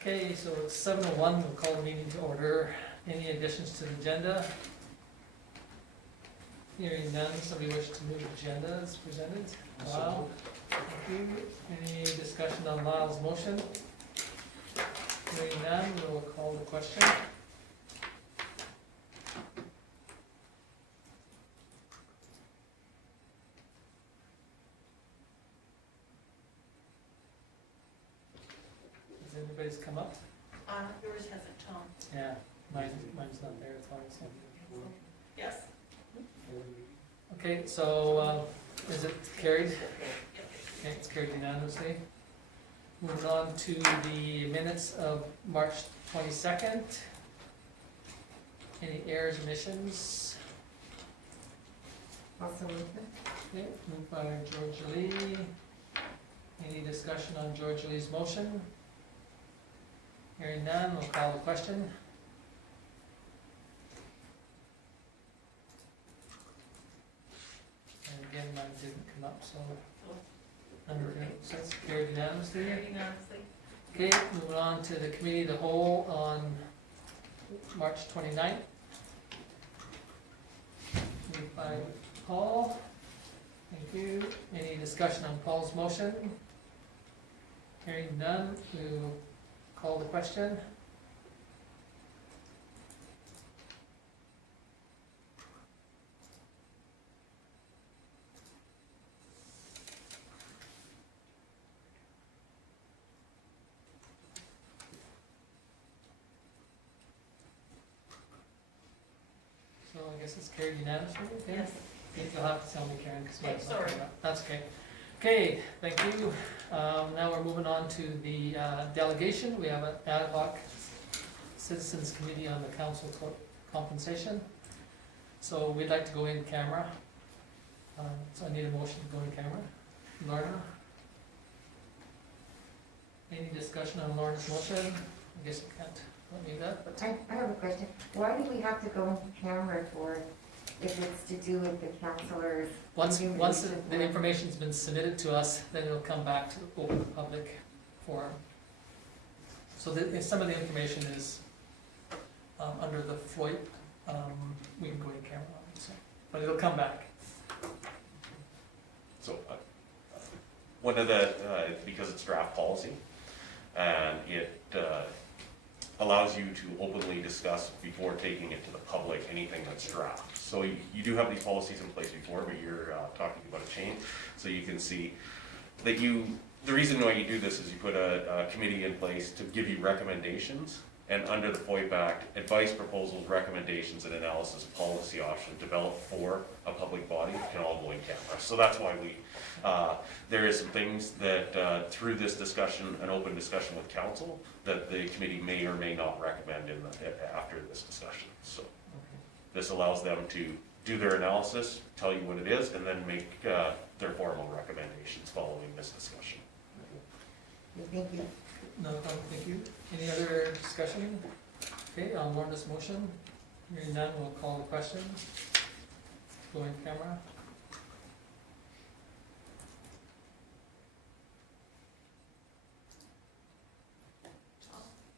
Okay, so it's 7:01, we'll call the meeting to order. Any additions to the agenda? Hearing none, somebody wish to move agenda as presented? Lyle, thank you. Any discussion on Lyle's motion? Hearing none, we will call the question. Has anybody's come up? Yours hasn't, Tom. Yeah, mine's not there, it's why it's not. Yes. Okay, so, is it carried? Okay, it's carried unanimously. Moving on to the minutes of March 22nd. Any errors, omissions? Also moved. Okay, moved by George Lee. Any discussion on George Lee's motion? Hearing none, we'll call the question. And again, mine didn't come up, so so it's carried unanimously. Very unanimously. Okay, moving on to the committee of the whole on March 29th. Moved by Paul. Thank you. Any discussion on Paul's motion? Hearing none, we will call the question. So I guess it's carried unanimously, okay? Yes. You'll have to tell me, Karen, because Okay, mine's not sorry. coming up. That's okay. Okay, thank you. Now we're moving on to the delegation. We have an Ad-hoc Citizens Committee on the Council Compensation. So we'd like to go in camera. So I need a motion to go in camera. Lorna? Any discussion on Lorna's motion? I guess we can't let me do that, but I have a question. Why do we have to go into camera for, if it's to do with the councillors? once the information's been submitted to us, then it'll come back to open public forum. So some of the information is under the FOIP, we can go in camera, so, but it'll come back. So, one of the, because it's draft policy, and it allows you to openly discuss before taking it to the public anything that's draft. So you do have these policies in place before, but you're talking about a change. So you can see that the reason why you do this is you put a committee in place to give you recommendations, and under the FOIP Act, advice, proposals, recommendations, and analysis policy option developed for a public body can all go in camera. So that's why there is some things that through this discussion, an open discussion with council, that the committee may or may not recommend after this discussion. So this allows them to do their analysis, tell you what it is, and then make their formal recommendations following this discussion. Thank you. No problem, thank you. Any other discussion? Okay, on Lorna's motion, hearing none, we'll call the question. Go in camera.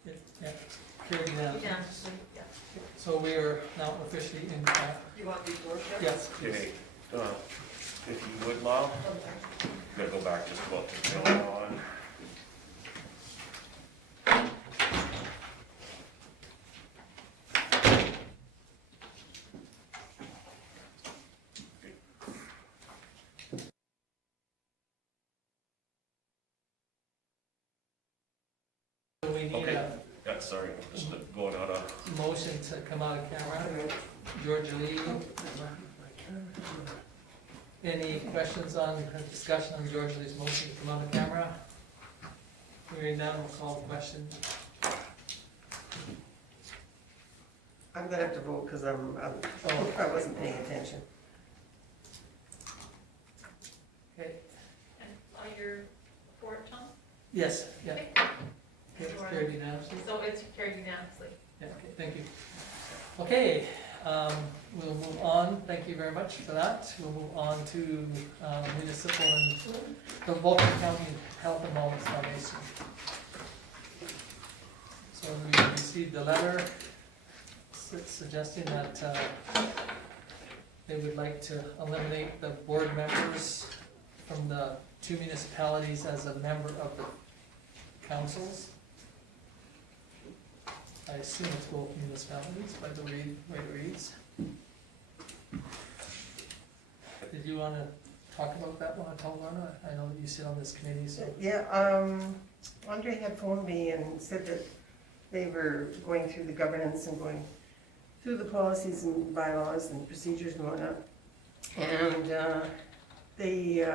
Yeah, carried unanimously. Unanimously, yeah. So we are now officially in, You want the floor, Chair? yes, please. Okay, if you would, Lyle, I'm gonna go back just about to going on. So we need Okay. a Yeah, sorry, I'm just going out on. motion to come out of camera. George Lee. Any questions on, discussion on George Lee's motion to come out of camera? Hearing none, we'll call the question. I'm gonna have to vote because I wasn't paying attention. Okay, And on your report, Tom? yes, yeah. Okay. Okay, it's carried unanimously. So it's carried unanimously. Yeah, okay, thank you. Okay, we'll move on, thank you very much for that. We'll move on to municipal and the Vulcan County Health and Wellness Foundation. So we received a letter suggesting that they would like to eliminate the board members from the 2 municipalities as a member of the councils. I assume it's both municipalities by the way it reads. Did you want to talk about that one at all, Lorna? I know that you sit on this committee, so. Yeah, Andre had phoned me and said that they were going through the governance and going through the policies and bylaws and procedures and whatnot. And they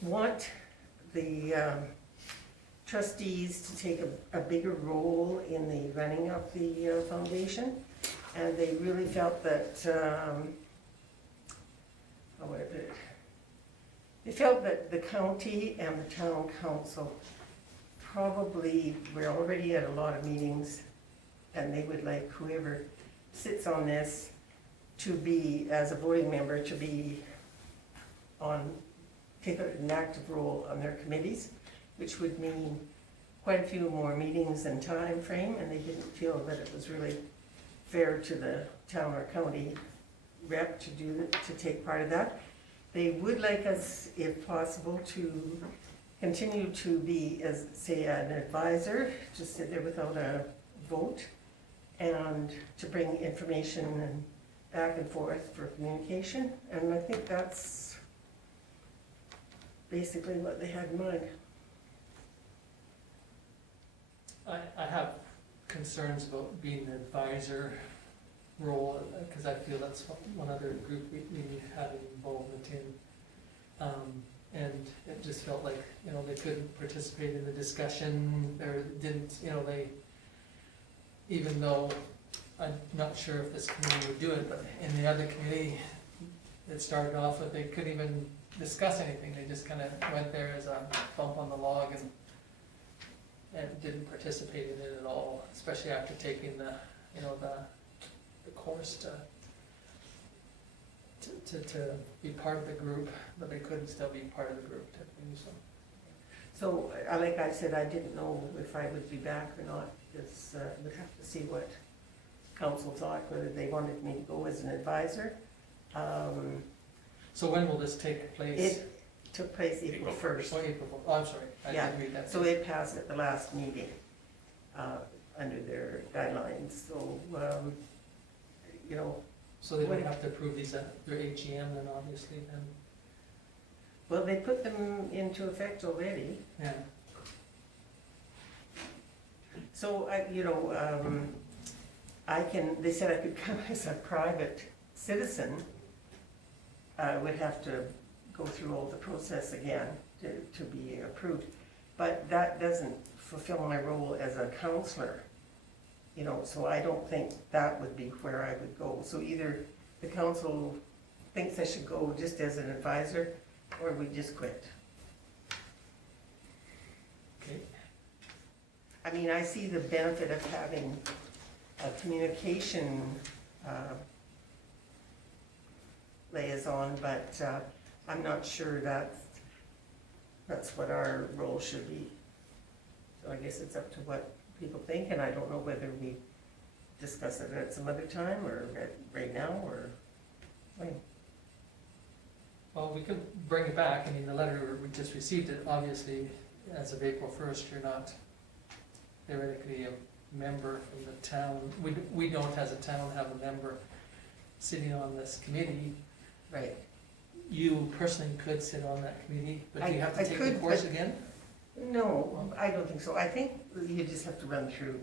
want the trustees to take a bigger role in the running of the foundation. And they really felt that, how would I put it? They felt that the county and the town council probably were already at a lot of meetings, and they would like whoever sits on this to be, as a voting member, to be take an active role on their committees, which would mean quite a few more meetings and time frame, and they didn't feel that it was really fair to the town or county rep to take part of that. They would like us, if possible, to continue to be, as say, an advisor, to sit there without a vote, and to bring information and back and forth for communication. And I think that's basically what they had in mind. I have concerns about being an advisor role, because I feel that's one other group we had involvement in. And it just felt like, they couldn't participate in the discussion, or didn't, even though I'm not sure if this committee would do it, but in the other committee, it started off with they couldn't even discuss anything, they just kind of went there as a bump on the log and didn't participate in it at all, especially after taking the course to be part of the group, but they couldn't still be part of the group type thing, so. So, like I said, I didn't know if I would be back or not, because we'd have to see what council thought, whether they wanted me to go as an advisor. So when will this take place? It took place April 1st. Oh, I'm sorry, I Yeah, didn't read that. so it passed at the last meeting, under their guidelines, so, So they would have to approve these at their AGM then, obviously, then, well, they put them into effect already. yeah. So, they said I could come as a private citizen. I would have to go through all the process again to be approved. But that doesn't fulfill my role as a counselor, so I don't think that would be where I would go. So either the council thinks I should go just as an advisor, or we just quit. Okay. I mean, I see the benefit of having a communication liaison, but I'm not sure that's what our role should be. So I guess it's up to what people think, and I don't know whether we discuss it at some other time, or right now, or when. Well, we could bring it back, I mean, the letter, we just received it, obviously, as of April 1st, you're not theoretically a member from the town. We don't, as a town, have a member sitting on this committee. Right. You personally could sit on that committee, but do you have to I take the could, course but- again? No, I don't think so. I think you just have to run through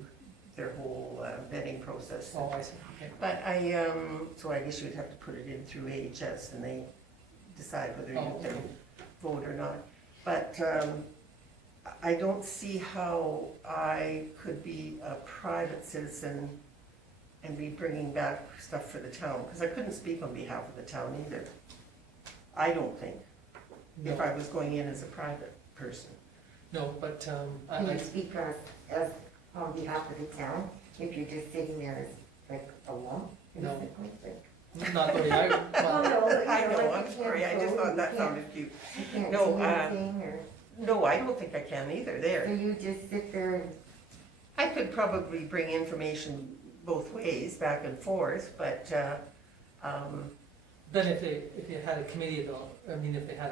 their whole vetting process. Oh, I see, okay. But so I guess you'd have to put it in through AHS, and they decide whether you Oh, can okay. vote or not. But I don't see how I could be a private citizen and be bringing back stuff for the town, because I couldn't speak on behalf of the town either. I don't think, if No, I was going in as a private person. no, but Can you speak as on behalf of the town, if you're just sitting there as like a lump, No. basically? Like- not the way I, Oh, well, no, but I you know, like I'm you sorry, I can't just vote, thought you that can't- sounded cute. You can't No, do anything, or, No, I don't think I can either, so there. you just sit there and I could probably bring information both ways, back and forth, but, Then if you had a committee though, I mean, if they had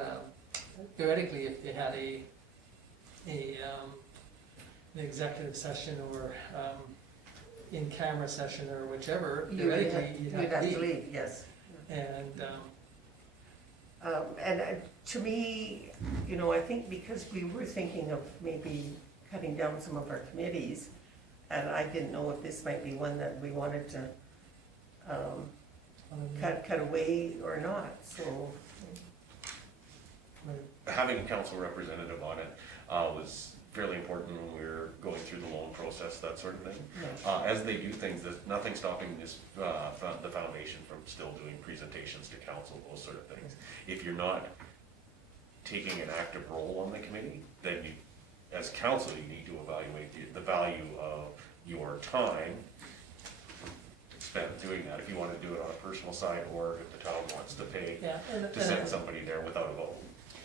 theoretically, if they had an executive session or, in-camera session or whichever, theoretically, you'd have to leave. yes. And, To me, you know, I think because we were thinking of maybe cutting down some of our committees, and I didn't know if this might be one that we wanted to cut away or not, so. Having a council representative on it was fairly important when we were going through the loan process, that sort of thing. As they do things, there's nothing stopping this, the foundation from still doing presentations to council, those sort of things. If you're not taking an active role on the committee, then you, as council, you need to evaluate the value of your time spent doing that, if you want to do it on a personal side, or if the town wants to pay yeah. to send somebody there without a vote.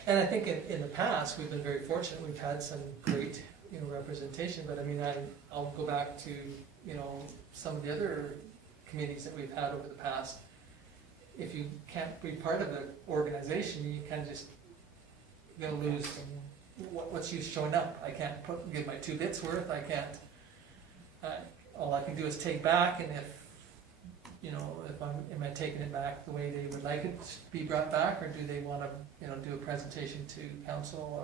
And I think in the past, we've been very fortunate, we've had some great, you know, representation, but I mean, I'll go back to, you know, some of the other committees that we've had over the past. If you can't be part of an organization, you kind of just, you're gonna lose, what's use showing up? I can't give my 2 bits worth, I can't, all I can do is take back, and if, you know, am I taking it back the way they would like it to be brought back, or do they wanna, you know, do a presentation to council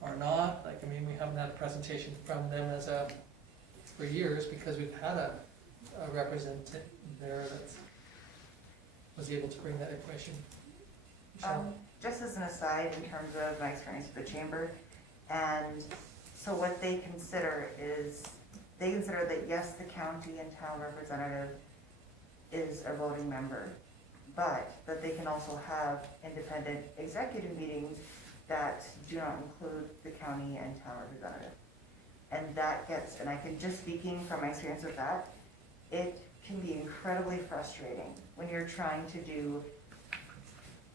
or not? Like, I mean, we haven't had a presentation from them for years, because we've had a representative there that was able to bring that information. Michelle? Just as an aside, in terms of my experience with the chamber, and so what they consider is, they consider that yes, the county and town representative is a voting member, but that they can also have independent executive meetings that do not include the county and town representative. And that gets, and I can, just speaking from my experience with that, it can be incredibly frustrating when you're trying to do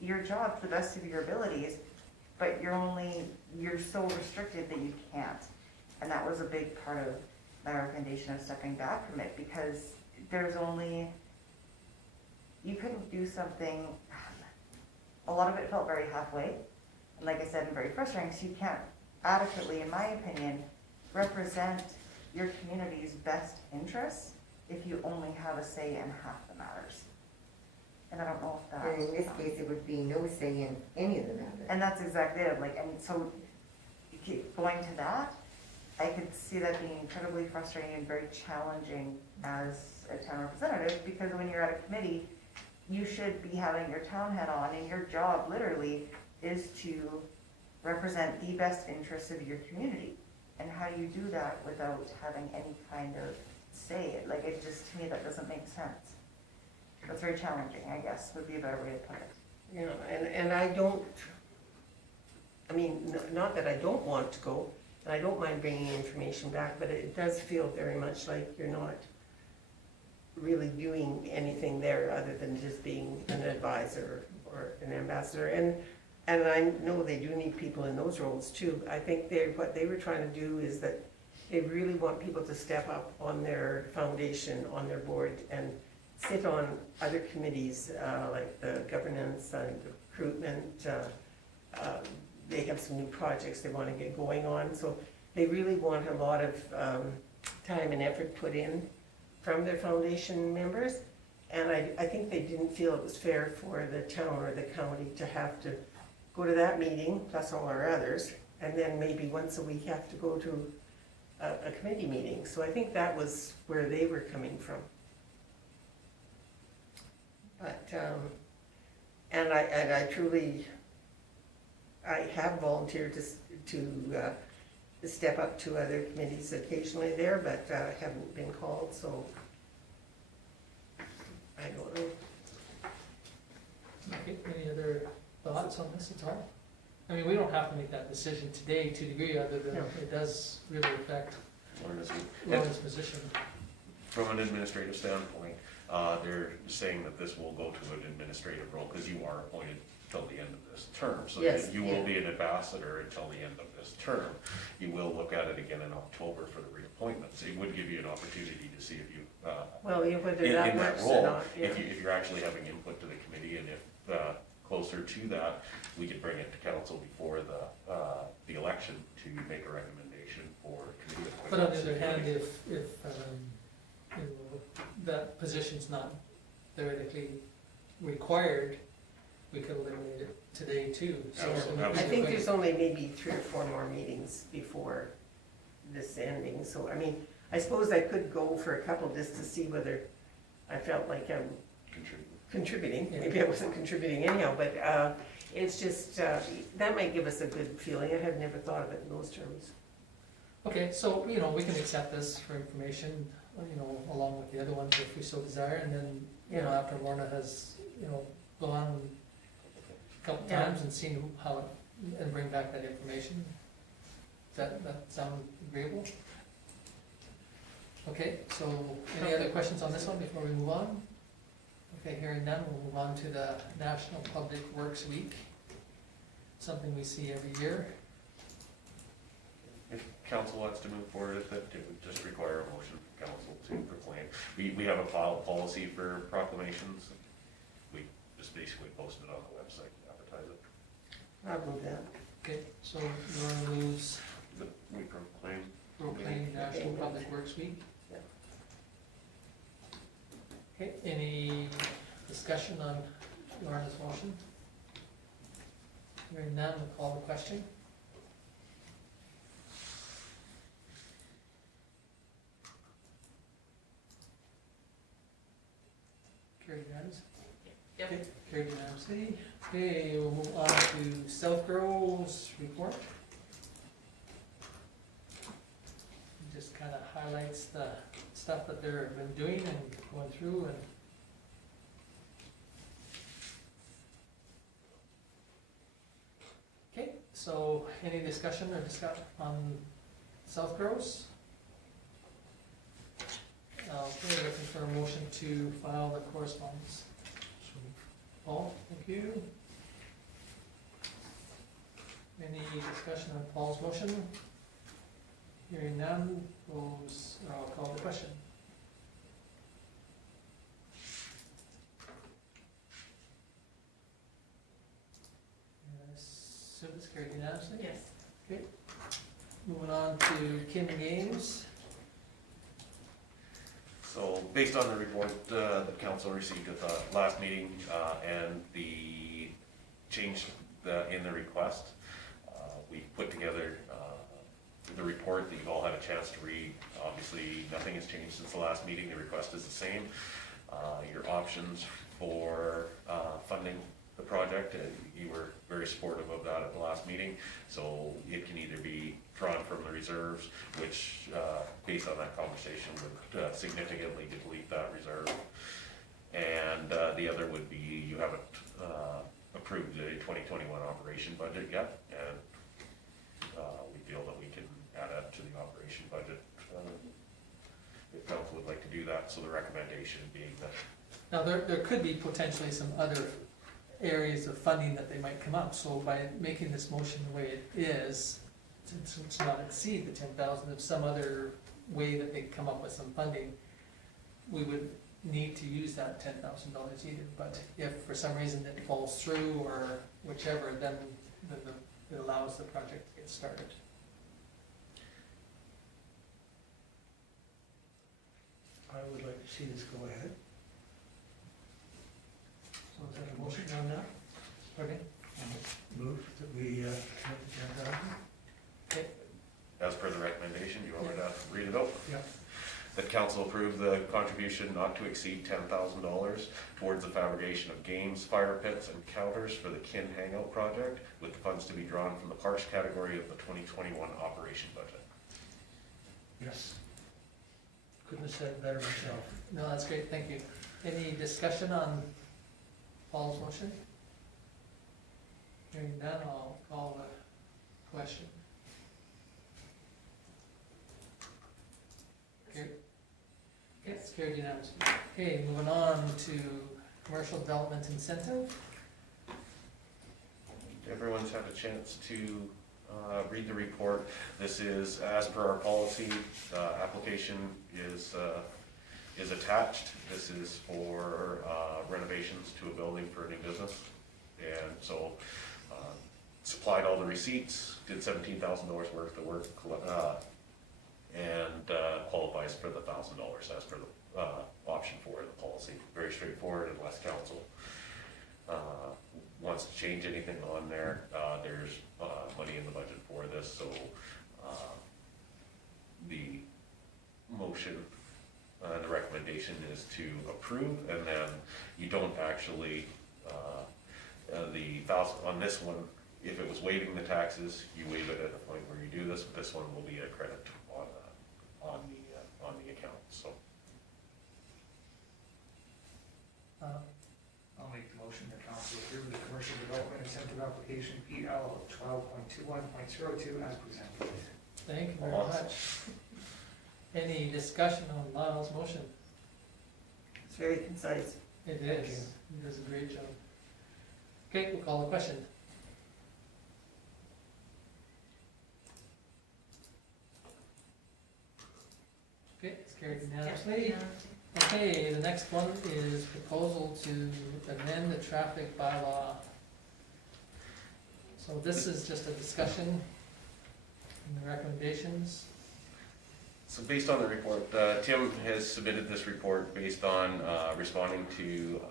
your job to the best of your abilities, but you're so restricted that you can't. And that was a big part of my recommendation of stepping back from it, because you couldn't do something, a lot of it felt very halfway, and like I said, and very frustrating, because you can't adequately, in my opinion, represent your community's best interests if you only have a say in half the matters. And I don't know if that's. And in this case, it would be no say in any of the matters. And that's exactly it, like, and so, you keep going to that, I could see that being incredibly frustrating and very challenging as a town representative, because when you're at a committee, you should be having your town hat on, and your job literally is to represent the best interests of your community. And how do you do that without having any kind of say? Like, it just, to me, that doesn't make sense. That's very challenging, I guess, would be a better way to put it. You know, and I don't, I mean, not that I don't want to go, and I don't mind bringing information back, but it does feel very much like you're not really doing anything there other than just being an advisor or an ambassador. And I know they do need people in those roles too. I think what they were trying to do is that they really want people to step up on their foundation, on their board, and sit on other committees, like the governance and recruitment. They have some new projects they want to get going on, so they really want a lot of time and effort put in from their foundation members. And I think they didn't feel it was fair for the town or the county to have to go to that meeting, plus all our others, and then maybe once a week have to go to a committee meeting. So I think that was where they were coming from. But, and I truly, I have volunteered to step up to other committees occasionally there, but haven't been called, so I don't know. Okay, any other thoughts on this at all? I mean, we don't have to make that decision today to a degree, other than No. it does really affect And Lauren's position. from an administrative standpoint, they're saying that this will go to an administrative role, because you are appointed till the end of this term. So Yes, you will yeah. be an ambassador until the end of this term. You will look at it again in October for the reappointments. It would give you an opportunity to see if you, Well, yeah, whether in that that works or role, not, yeah. if you're actually having input to the committee, and if closer to that, we could bring it to council before the election to make a recommendation for committee appointments. But on the other hand, if, you know, that position's not theoretically required, we could eliminate it today too. So Absolutely. I think there's only maybe 3 or 4 more meetings before this ending, so I mean, I suppose I could go for a couple just to see whether I felt like I'm contributing. Yeah. Maybe I wasn't contributing anyhow, but it's just, that might give us a good feeling. I had never thought of it in those terms. Okay, so, you know, we can accept this for information, you know, along with the other ones if we so desire, and then, you know, after Lorna has, you know, gone a couple Yeah. times and seen how, and bring back that information. Does that sound agreeable? Okay, so any other questions on this one before we move on? Okay, hearing none, we'll move on to the National Public Works Week, something we see every year. If council wants to move forward with it, it would just require a motion from council to proclaim. We have a file policy for proclamations. We just basically post it on the website, advertise it. I'll move that. Okay, so Lorna moves We proclaim. proclaim National Public Works Week. Yeah. Okay, any discussion on Lorna's motion? Hearing none, we'll call the question. Carried unanimously? Yep. Okay, carried unanimously. Okay, we'll move on to SouthGrow's report. It just kind of highlights the stuff that they've been doing and going through and. Okay, so any discussion or on SouthGrow's? Okay, looking for a motion to file the correspondence. Paul, thank you. Any discussion on Paul's motion? Hearing none, I'll call the question. So it's carried unanimously? Yes. Moving on to Kin Games. So based on the report the council received at the last meeting and the change in the request, we put together the report that you've all had a chance to read. Obviously, nothing has changed since the last meeting. The request is the same. Your options for funding the project, you were very supportive of that at the last meeting. So it can either be drawn from the reserves, which based on that conversation would significantly deplete that reserve. And the other would be you haven't approved the 2021 operation budget yet, and we feel that we can add that to the operation budget if council would like to do that. So the recommendation being that Now, there could be potentially some other areas of funding that they might come up, so by making this motion the way it is, to not exceed the 10,000, if some other way that they come up with some funding, we would need to use that $10,000 either, but if for some reason it falls through or whichever, then it allows the project to get started. I would like to see this go ahead. So is that a motion on that? Okay. Move that we commit the 10,000. as per the recommendation, you want me to read it out? Yeah. That council approve the contribution not to exceed $10,000 towards the fabrication of games, fire pits, and counters for the Kin Hangout project, with the funds to be drawn from the parks category of the 2021 operation budget. Yes. Couldn't have said it better myself. No, that's great, thank you. Any discussion on Paul's motion? Hearing none, I'll call the question. Yes, carried unanimously. Okay, moving on to commercial development incentive. everyone's had a chance to read the report. This is, as per our policy, the application is attached. This is for renovations to a building for a new business. And so supplied all the receipts, did $17,000 worth of work, and qualifies for the $1,000 as per the option 4 of the policy. Very straightforward unless council wants to change anything on there. There's money in the budget for this, so the motion, the recommendation is to approve, and then you don't actually, the $1,000 on this one, if it was waiving the taxes, you waive it at the point where you do this, but this one will be a credit on the account, so. I'll make the motion that council approve the commercial development incentive application PL 12.21.02 as presented. Thank you very much. Any discussion on Lyle's motion? It's very concise. It is, he does a great job. Okay, we'll call the question. Okay, it's carried unanimously. Okay, the next one is proposal to amend the traffic bylaw. So this is just a discussion and the recommendations. So based on the report, Tim has submitted this report based on responding to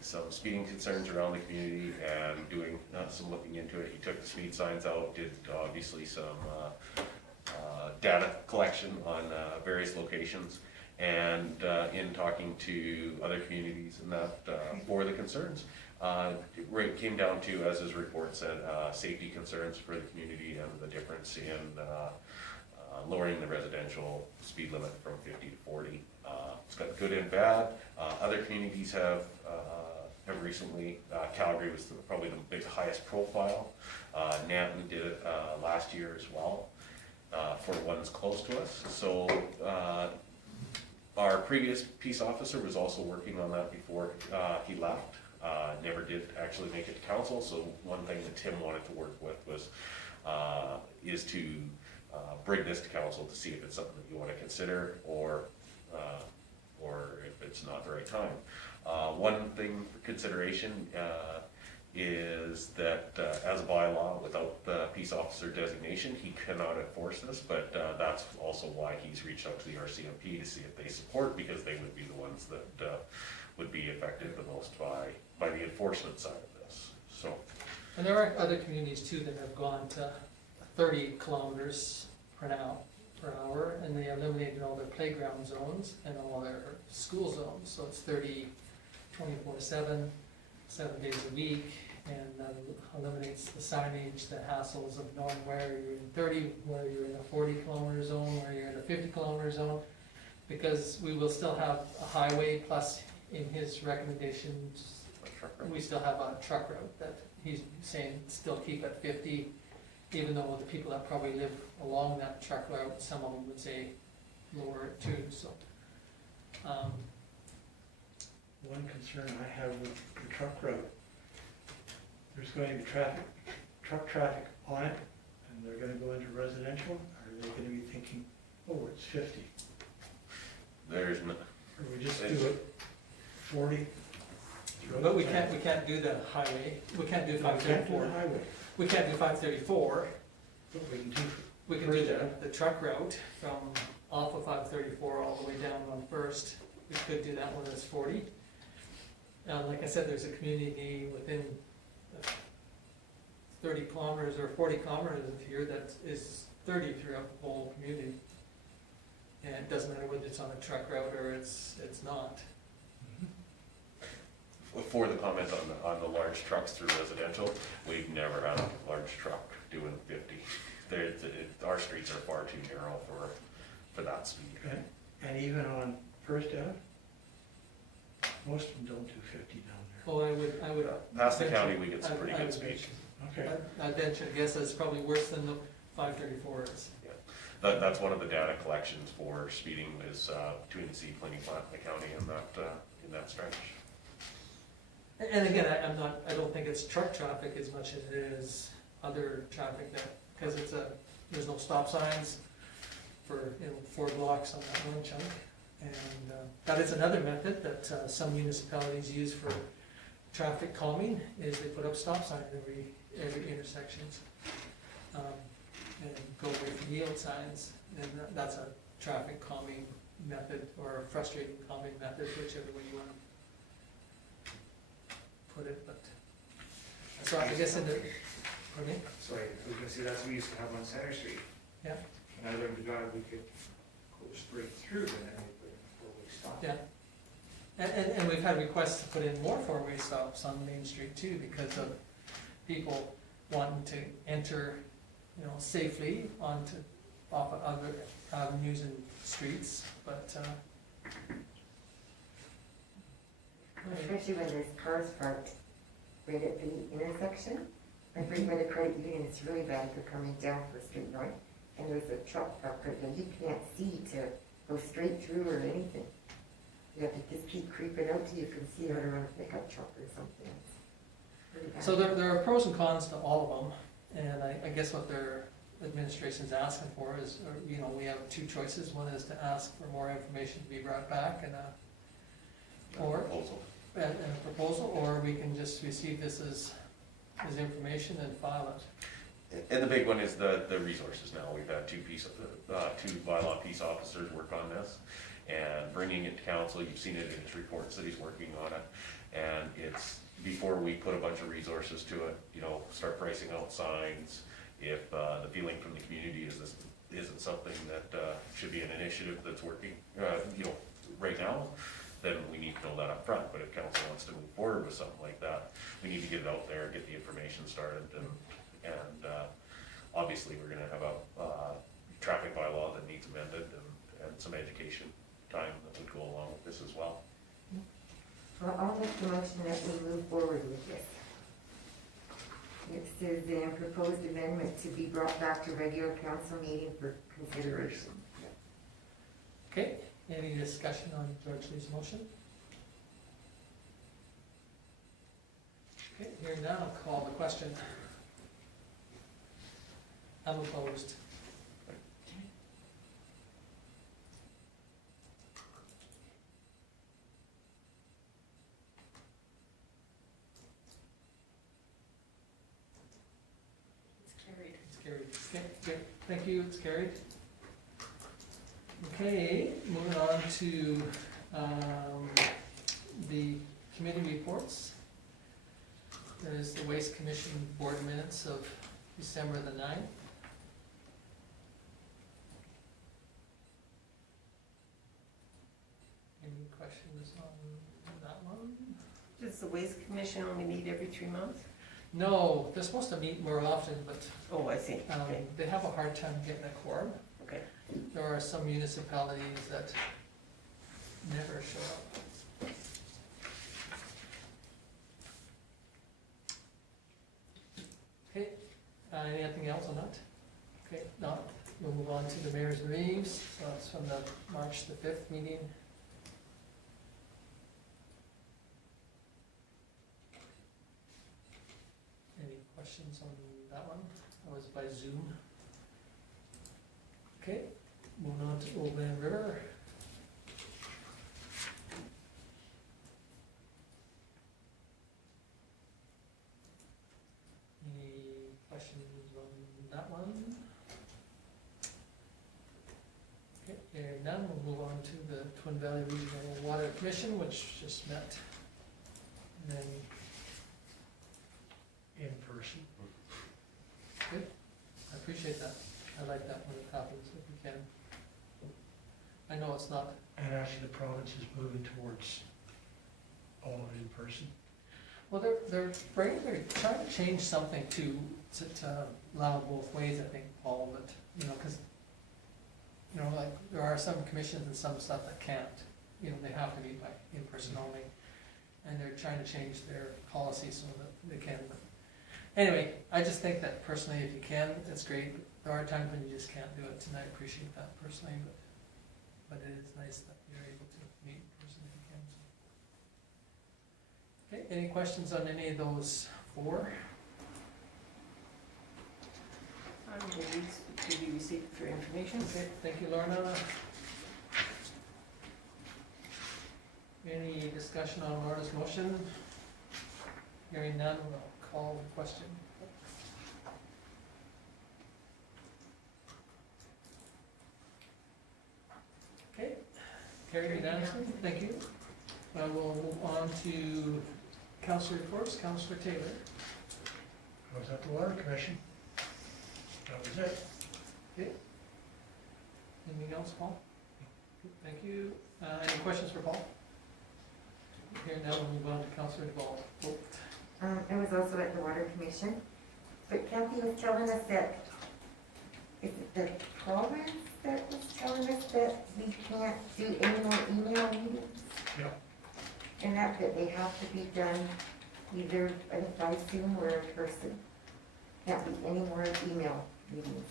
some speeding concerns around the community and doing some looking into it. He took the speed signs out, did obviously some data collection on various locations, and in talking to other communities and that for the concerns, it came down to, as his report said, safety concerns for the community and the difference in lowering the residential speed limit from 50 to 40. It's got good and bad. Other communities have recently, Calgary was probably the big highest profile. Nanton did it last year as well for ones close to us. So our previous peace officer was also working on that before he left. Never did actually make it to council, so one thing that Tim wanted to work with was is to bring this to council to see if it's something that you want to consider or if it's not the right time. One thing for consideration is that as a bylaw, without the peace officer designation, he cannot enforce this, but that's also why he's reached out to the RCMP to see if they support, because they would be the ones that would be affected the most by the enforcement side of this. So, And there are other communities too that have gone to 30 kilometers per hour, and they eliminated all their playground zones and all their school zones, so it's 30, 24/7, 7 days a week, and eliminates the signage, the hassles of knowing where you're in 30, where you're in a 40 kilometer zone, where you're in a 50 kilometer zone, because we will still have a highway, plus in his recommendations, we still have a truck route that he's saying still keep at 50, even though the people that probably live along that truck route, some of them would say lower it too, so. One concern I have with the truck route, there's going to be truck traffic on it, and they're gonna go into residential, or are they gonna be thinking, oh, it's 50? there's no, Or we just do it 40? But we can't do the highway, we can't do We can't do 534, the highway, we can't do 534, but we can do, we can do the truck route from off of 534 all the way down on First, we could do that one as 40. Like I said, there's a community within 30 kilometers or 40 kilometers of here that is 30 throughout the whole community. And it doesn't matter whether it's on a truck route or it's not. for the comment on the large trucks through residential, we've never had a large truck doing 50. Our streets are far too narrow for that speed. okay, and even on First Ave? Most of them don't do 50 down Well, I would. Past the venture- county, we get some pretty I good would speed. there. Okay, I'd venture to guess that it's probably worse than the 534 is. That's one of the data collections for speeding is between the seaplaning plant and the county in that stretch. And again, I don't think it's truck traffic as much as it is other traffic that, because there's no stop signs for, 4 blocks on that one chunk. And that is another method that some municipalities use for traffic calming, is they put up stop signs every intersections. And go away from yield signs, and that's a traffic calming method, or a frustrating calming method, whichever way you want to put it, but. So I guess in the, pardon me? Sorry, I was gonna say, that's what we used to have on Center Street. Yeah. And I learned we could go straight through, and then we put in a 4-way stop. Yeah. And we've had requests to put in more 4-way stops on Main Street too, because of people wanting to enter, safely off of other avenues and streets, but, Especially when there's cars parked right at the intersection. Like right by the credit union, it's really bad if you're coming down for Street North, and there's a truck parked right there, you can't see to go straight through or anything. You have to just keep creeping out till you can see how to run a pickup truck or something. It's pretty bad. so there are pros and cons to all of them, and I guess what their administration's asking for is, we have 2 choices. One is to ask for more information to be brought back and Proposal. a proposal, or we can just receive this as information and file it. And the big one is the resources now. We've had 2 bylaw peace officers work on this, and bringing it to council. You've seen it in his reports that he's working on it, and it's, before we put a bunch of resources to it, start pricing out signs. If the feeling from the community is this isn't something that should be an initiative that's working, right now, then we need to know that up front. But if council wants to move forward with something like that, we need to get it out there, get the information started, and obviously we're gonna have a traffic bylaw that needs amended, and some education time that would go along with this as well. Well, I'll make the motion that we move forward with this. It says the proposed amendment to be brought back to regular council meeting for consideration. Okay, any discussion on George Lee's motion? Okay, hearing none, I'll call the question. I'm opposed. It's carried. Okay, good. Thank you, it's carried. Okay, moving on to the committee reports. There's the Waste Commission Board minutes of December the 9th. Any questions on that one? Does the Waste Commission only meet every 3 months? No, they're supposed to meet more often, but Oh, I see, okay, they have a hard time getting a quorum. okay. There are some municipalities that never show up. Okay, anything else on that? Okay, no, we'll move on to the Mayor's and Reeves. So it's from the March the 5th meeting. Any questions on that one? That was by Zoom. Okay, moving on to Oldman River. Any questions on that one? Okay, hearing none, we'll move on to the Twin Valley Regional Water Commission, which just met. And then, In person. good, I appreciate that. I like that when it happens, if we can. I know it's not, And actually, the province is moving towards all of it in person. well, they're trying to change something to allow both ways, I think, Paul, but, because, like, there are some commissions and some stuff that can't, they have to be in person only. And they're trying to change their policy so that they can, but anyway, I just think that personally, if you can, it's great. There are times when you just can't do it, and I appreciate that personally, but it is nice that you're able to meet in person if you can. So. Okay, any questions on any of those four? These to be received for information. Okay, thank you, Lorna. Any discussion on Lorna's motion? Hearing none, we'll call the question. Okay, carried unanimously, thank you. We'll move on to council reports. Councillor Taylor. I was at the Water Commission. That was it. Anything else, Paul? Thank you. Any questions for Paul? Here now, we'll move on to Councillor DeBolt. I was also at the Water Commission, but Kathy was telling us that, is it the province that was telling us that we can't do any more email meetings? Yeah. And that they have to be done either by Zoom or in person. Can't be any more email meetings.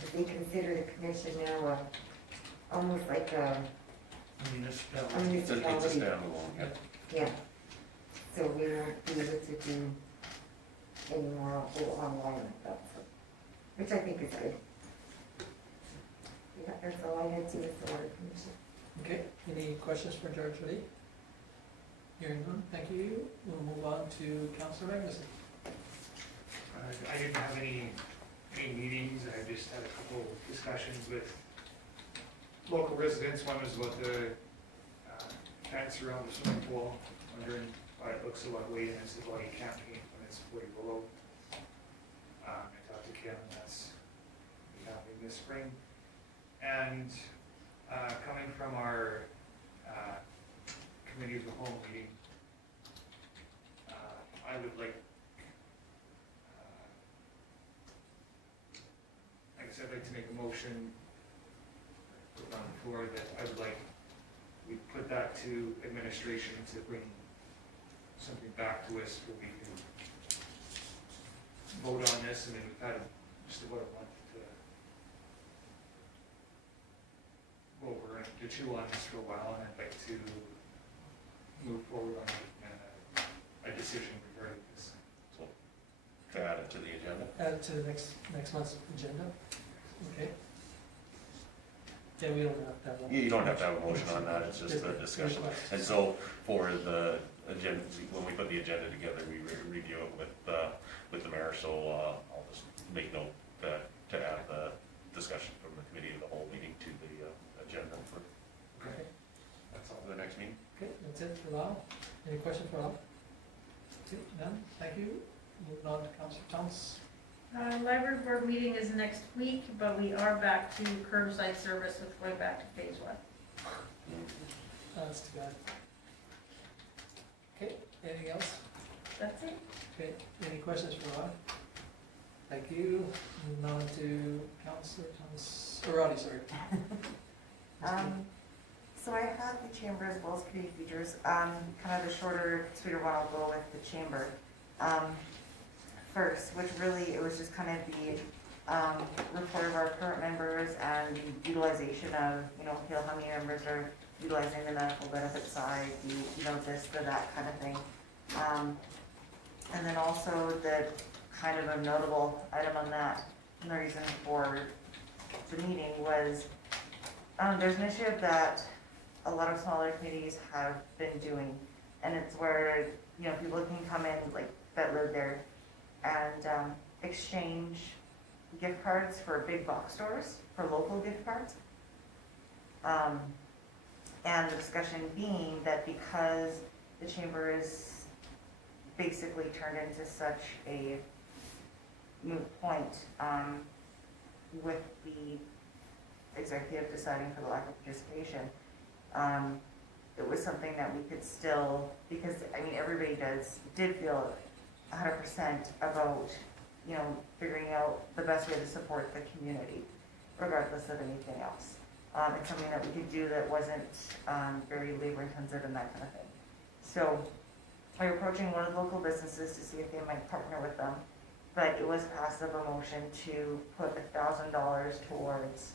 But they consider the commission now almost like a Municipality. It's a municipality. standalone, yeah. Yeah, so we won't be able to do any more online like that, so, which I think is good. Yeah, that's all I had to with the Water Commission. Okay, any questions for George Roddy? Hearing none, thank you. We'll move on to Councillor Magnuson. I didn't have any meetings, I just had a couple discussions with local residents. One was about the fence around the swimming pool, wondering why it looks so ugly, and I said, well, you can't paint when it's way below. I talked to Kim, that's happening this spring. And coming from our committee of the whole meeting, I would like, I guess I'd like to make a motion, put it on the floor, that I would like, we put that to administration to bring something back to us where we can vote on this. I mean, we've had just about a month to go over and to chew on this for a while, and I'd like to move forward on a decision regarding this. So, to add it to the agenda. Add it to the next month's agenda. Okay. Yeah, we don't have to have one. You don't have to have a motion on that, it's just a discussion. And so for the agenda, when we put the agenda together, we review it with the mayor, so I'll just make note that to add the discussion from the committee of the whole meeting to the agenda for Okay, that's all for the next meeting. okay, that's it for Lyle. Any questions for Lyle? Okay, none, thank you. Moving on to Councillor Thomas. Library board meeting is next week, but we are back to curbside service with going back to phase 1. That's too bad. Okay, anything else? That's it. Okay, any questions for Rod? Thank you. Moving on to Councillor Thomas, or Roddy, sorry. So I have the chamber as well as community features. Kind of the shorter, sweeter one, I'll go with the chamber. First, which really, it was just kind of the report of our current members and the utilization of, how many members are utilizing the medical benefit side, this, the, that kind of thing. And then also the kind of a notable item on that, and the reason for the meeting was, there's an issue that a lot of smaller communities have been doing, and it's where, people can come in, that live there, and exchange gift cards for big box stores, for local gift cards. And the discussion being that because the chamber is basically turned into such a moot point, with the executive deciding for the lack of participation, it was something that we could still, because, everybody did feel 100% about, figuring out the best way to support the community, regardless of anything else. It's something that we could do that wasn't very labor intensive and that kind of thing. So we're approaching one of the local businesses to see if they might partner with them, but it was passed of a motion to put $1,000 towards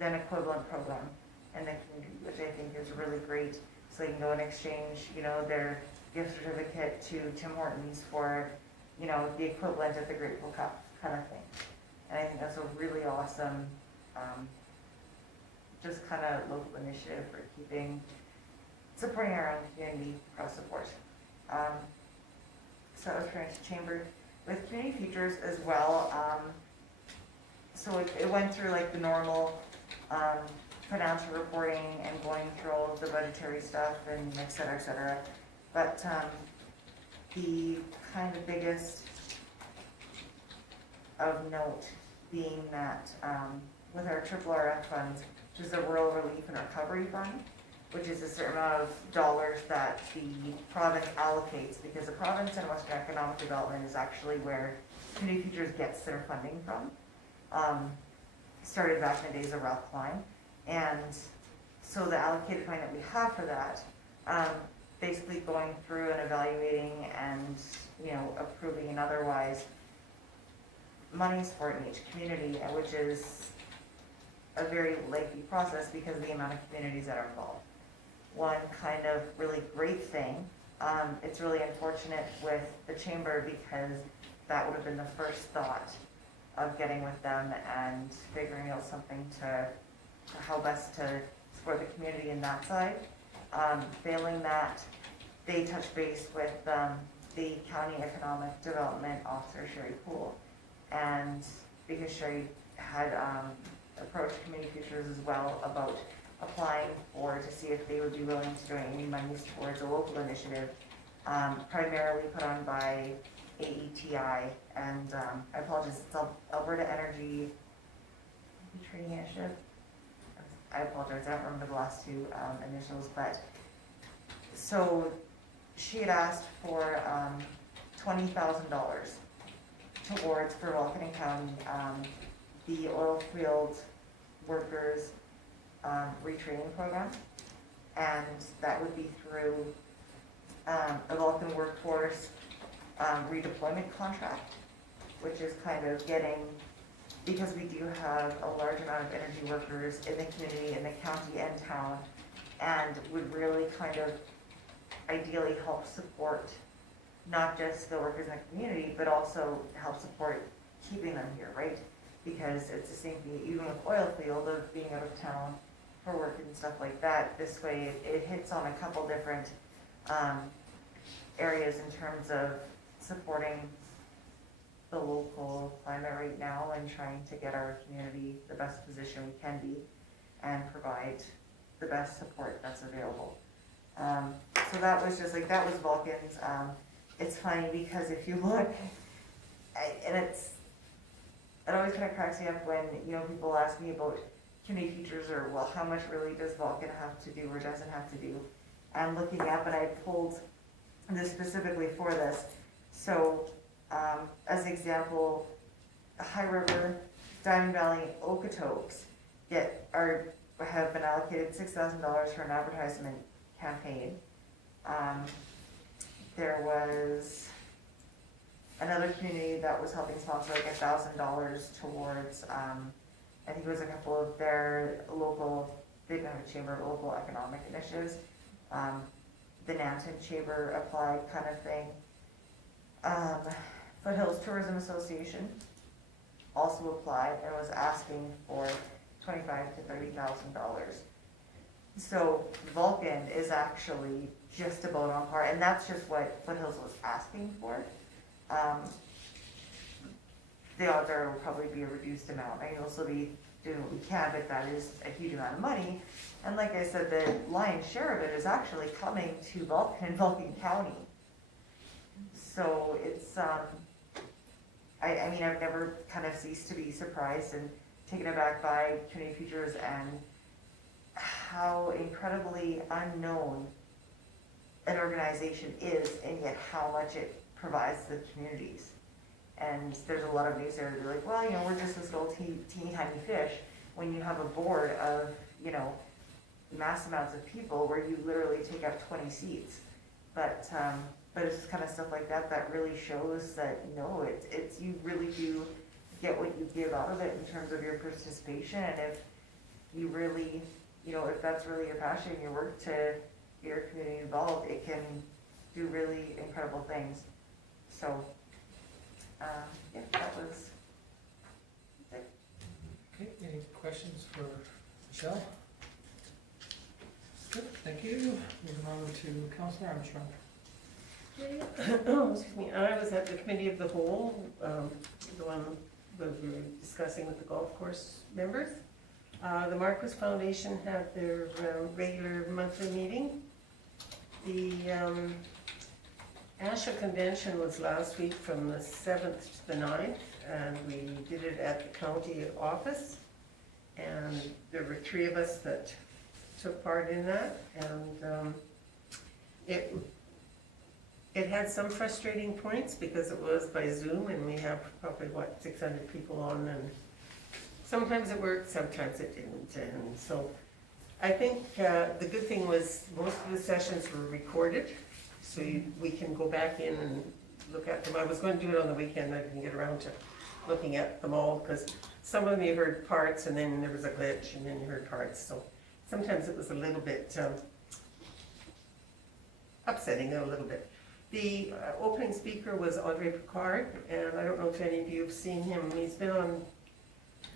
an equivalent program in the community, which I think is really great. So they can go and exchange, you know, their gift certificate to Tim Hortons for, you know, the equivalent of the Grateful Cup kind of thing. And I think that's a really awesome, just kind of local initiative for supporting our own community across the board. So that was pretty much chamber. With Community Futures as well, so it went through like the normal financial reporting and going through all of the budgetary stuff and et cetera, but the kind of biggest of note being that with our RRF funds, which is the Rural Relief and Recovery Fund, which is a certain amount of dollars that the province allocates, because the province and Western Economic Development is actually where Community Futures gets their funding from. Started back in the days of Ralph Klein. And so the allocated fund that we have for that, basically going through and evaluating and, you know, approving and otherwise monies for it in each community, which is a very lengthy process because of the amount of communities that are involved. One kind of really great thing, it's really unfortunate with the chamber because that would have been the first thought of getting with them and figuring out something to how best to support the community in that side. Failing that, they touched base with the County Economic Development Officer, Sherry Poole. And because Sherry had approached Community Futures as well about applying to see if they would be willing to donate any monies towards a local initiative, primarily put on by AETI, and I apologize, it's Alberta Energy Trading Initiative. I apologize, I don't remember the last two initials, but so she had asked for $20,000 towards, for Vulcan County, the oil field workers retraining program, and that would be through a Vulcan workforce redeployment contract, which is kind of getting, because we do have a large amount of energy workers in the community, in the county and town, and would really kind of ideally help support not just the workers in the community, but also help support keeping them here, right? Because it's the same thing, even with oil field, of being out of town for work and stuff like that. This way, it hits on a couple different areas in terms of supporting the local climate right now and trying to get our community the best position we can be and provide the best support that's available. So that was just like, that was Vulcan's. It's funny because if you look, it always kind of cracks me up when, you know, people ask me about Community Futures or, well, how much really does Vulcan have to do or doesn't have to do? And looking up, and I pulled this specifically for this. So, as an example, High River, Diamond Valley, Okotoks have been allocated $6,000 for an advertisement campaign. There was another community that was helping sponsor like $1,000 towards, I think it was a couple of their local, they didn't have a chamber of local economic initiatives. The Nanton Chamber applied kind of thing. Foothills Tourism Association also applied and was asking for $25,000 to $30,000. So Vulcan is actually just about on par, and that's just what Foothills was asking for. The odds are it will probably be a reduced amount. I mean, we'll still be doing what we can, but that is a huge amount of money. And like I said, the lion's share of it is actually coming to Vulcan and Vulcan County. So it's, I mean, I've never kind of ceased to be surprised and taken aback by Community Futures and how incredibly unknown an organization is, and yet how much it provides to the communities. And there's a lot of news there that are like, well, you know, we're just this little teeny tiny fish, when you have a board of, you know, mass amounts of people where you literally take up 20 seats. But it's just kind of stuff like that that really shows that, no, it's you really do get what you give out of it in terms of your participation. And if you really, you know, if that's really your passion, your work to your community involved, it can do really incredible things. So, yeah, that was it. Okay, any questions for Michelle? Good, thank you. Moving on to Councillor Armstrong. Oh, excuse me, I was at the committee of the whole, the one that we were discussing with the golf course members. The Marquis Foundation had their regular monthly meeting. The ASHA convention was last week from the 7th to the 9th, and we did it at the county office. And there were 3 of us that took part in that, and it had some frustrating points because it was by Zoom, and we have probably, 600 people on, and sometimes it worked, sometimes it didn't. And so I think the good thing was most of the sessions were recorded, so we can go back in and look at them. I was going to do it on the weekend, I didn't get around to looking at them all, because some of them you heard parts, and then there was a glitch, and then you heard parts, so sometimes it was a little bit upsetting a little bit. The opening speaker was Andre Picard, and I don't know if any of you have seen him. He's been on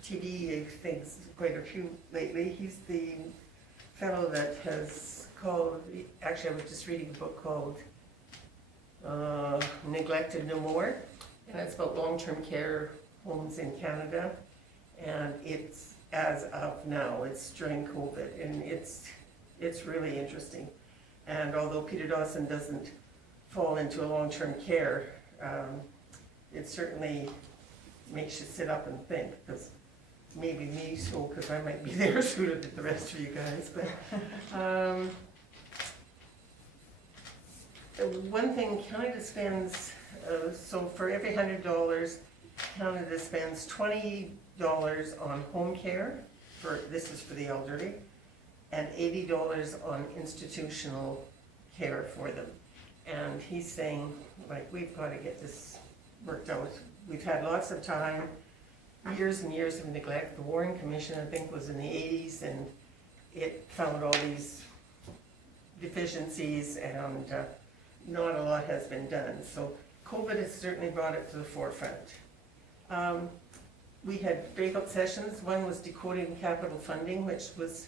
TV, I think, quite a few lately. He's the fellow that has called, actually I was just reading a book called Neglected No More, and it's about long-term care homes in Canada, and it's as of now, it's during COVID, and it's really interesting. And although Peter Dawson doesn't fall into a long-term care, it certainly makes you sit up and think, because maybe me so, because I might be there sooner than the rest of you guys, but one thing, Canada spends, so for every $100, Canada spends $20 on home care, this is for the elderly, and $80 on institutional care for them. And he's saying, like, we've got to get this worked out. We've had lots of time, years and years of neglect. The Warren Commission, I think, was in the 80s, and it found all these deficiencies, and not a lot has been done. So COVID has certainly brought it to the forefront. We had breakout sessions. One was decoding capital funding, which was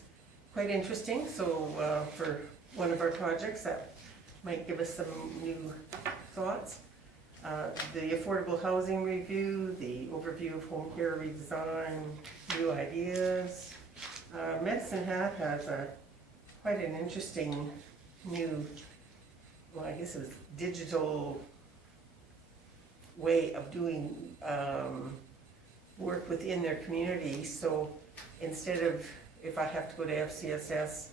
quite interesting. So for one of our projects, that might give us some new thoughts. The affordable housing review, the overview of home care redesign, new ideas. Medicine Hat has quite an interesting new, well, I guess it was digital way of doing work within their community. So instead of, if I have to go to FCSS,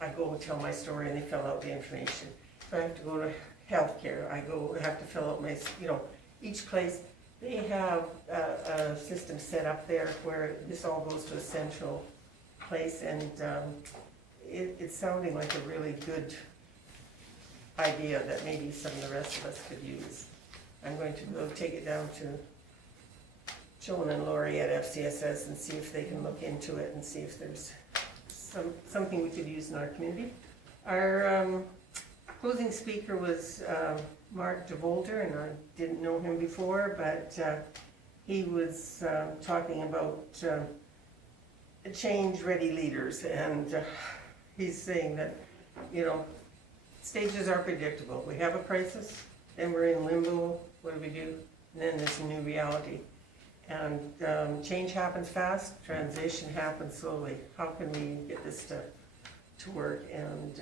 I go and tell my story and they fill out the information. If I have to go to healthcare, I have to fill out my, each place, they have a system set up there where this all goes to a central place, and it's sounding like a really good idea that maybe some of the rest of us could use. I'm going to go take it down to Joan and Lori at FCSS and see if they can look into it and see if there's something we could use in our community. Our closing speaker was Mark DeBolt, and I didn't know him before, but he was talking about change-ready leaders, and he's saying that, stages are predictable. We have a crisis, then we're in limbo, what do we do? And then there's a new reality. And change happens fast, transition happens slowly. How can we get this to work? And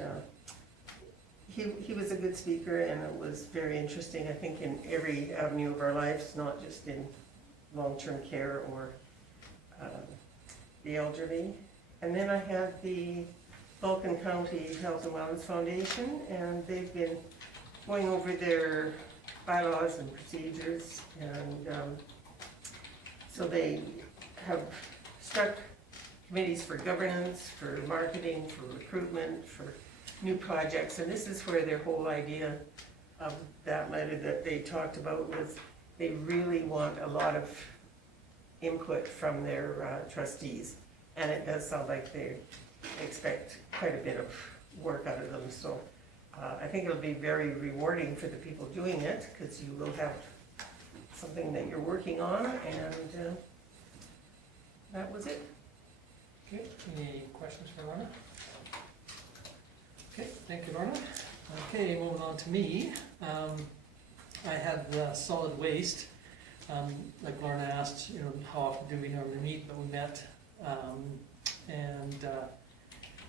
he was a good speaker, and it was very interesting, I think, in every avenue of our lives, not just in long-term care or the elderly. And then I had the Vulcan County Health and Wellness Foundation, and they've been going over their bylaws and procedures, and so they have struck committees for governance, for marketing, for recruitment, for new projects, and this is where their whole idea of that letter that they talked about was they really want a lot of input from their trustees, and it does sound like they expect quite a bit of work out of them. So I think it'll be very rewarding for the people doing it, because you will have something that you're working on, and that was it. Okay, any questions for Lorna? Okay, thank you, Lorna. Okay, moving on to me. I had solid waste. Like Lorna asked, you know, how often do we normally meet, but we met.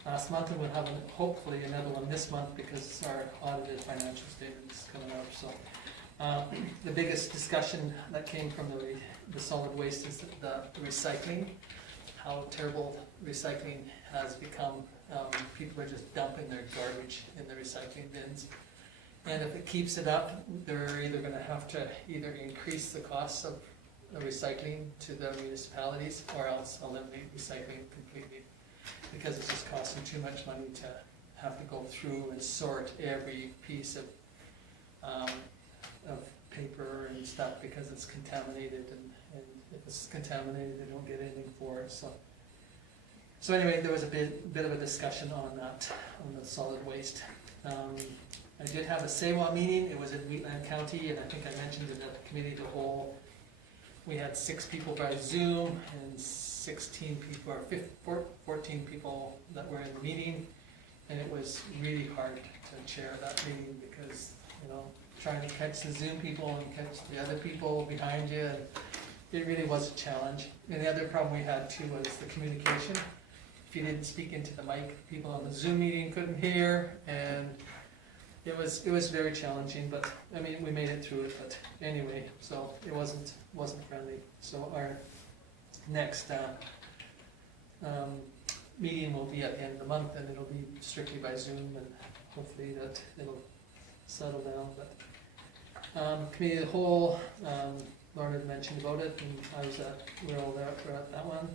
Last month, and we'll have hopefully another one this month because our audited financial statement is coming up. So the biggest discussion that came from the solid waste is the recycling, how terrible recycling has become. People are just dumping their garbage in the recycling bins. And if it keeps it up, they're either gonna have to either increase the costs of the recycling to the municipalities or else eliminate recycling completely. Because it's just costing too much money to have to go through and sort every piece of paper and stuff because it's contaminated, and if it's contaminated, they don't get anything for it. So anyway, there was a bit of a discussion on that, on the solid waste. I did have a SEWA meeting. It was in Wheatland County, and I think I mentioned in the committee of the whole, we had 6 people by Zoom and 16 people, or 14 people that were in the meeting, and it was really hard to chair that meeting because, you know, trying to catch the Zoom people and catch the other people behind you, and it really was a challenge. And the other problem we had too was the communication. If you didn't speak into the mic, people on the Zoom meeting couldn't hear, and it was very challenging, but I mean, we made it through it. But anyway, so it wasn't friendly. So our next meeting will be at the end of the month, and it'll be strictly by Zoom, and hopefully that it'll settle down. But committee of the whole, Lauren had mentioned about it, and we're all there for that one.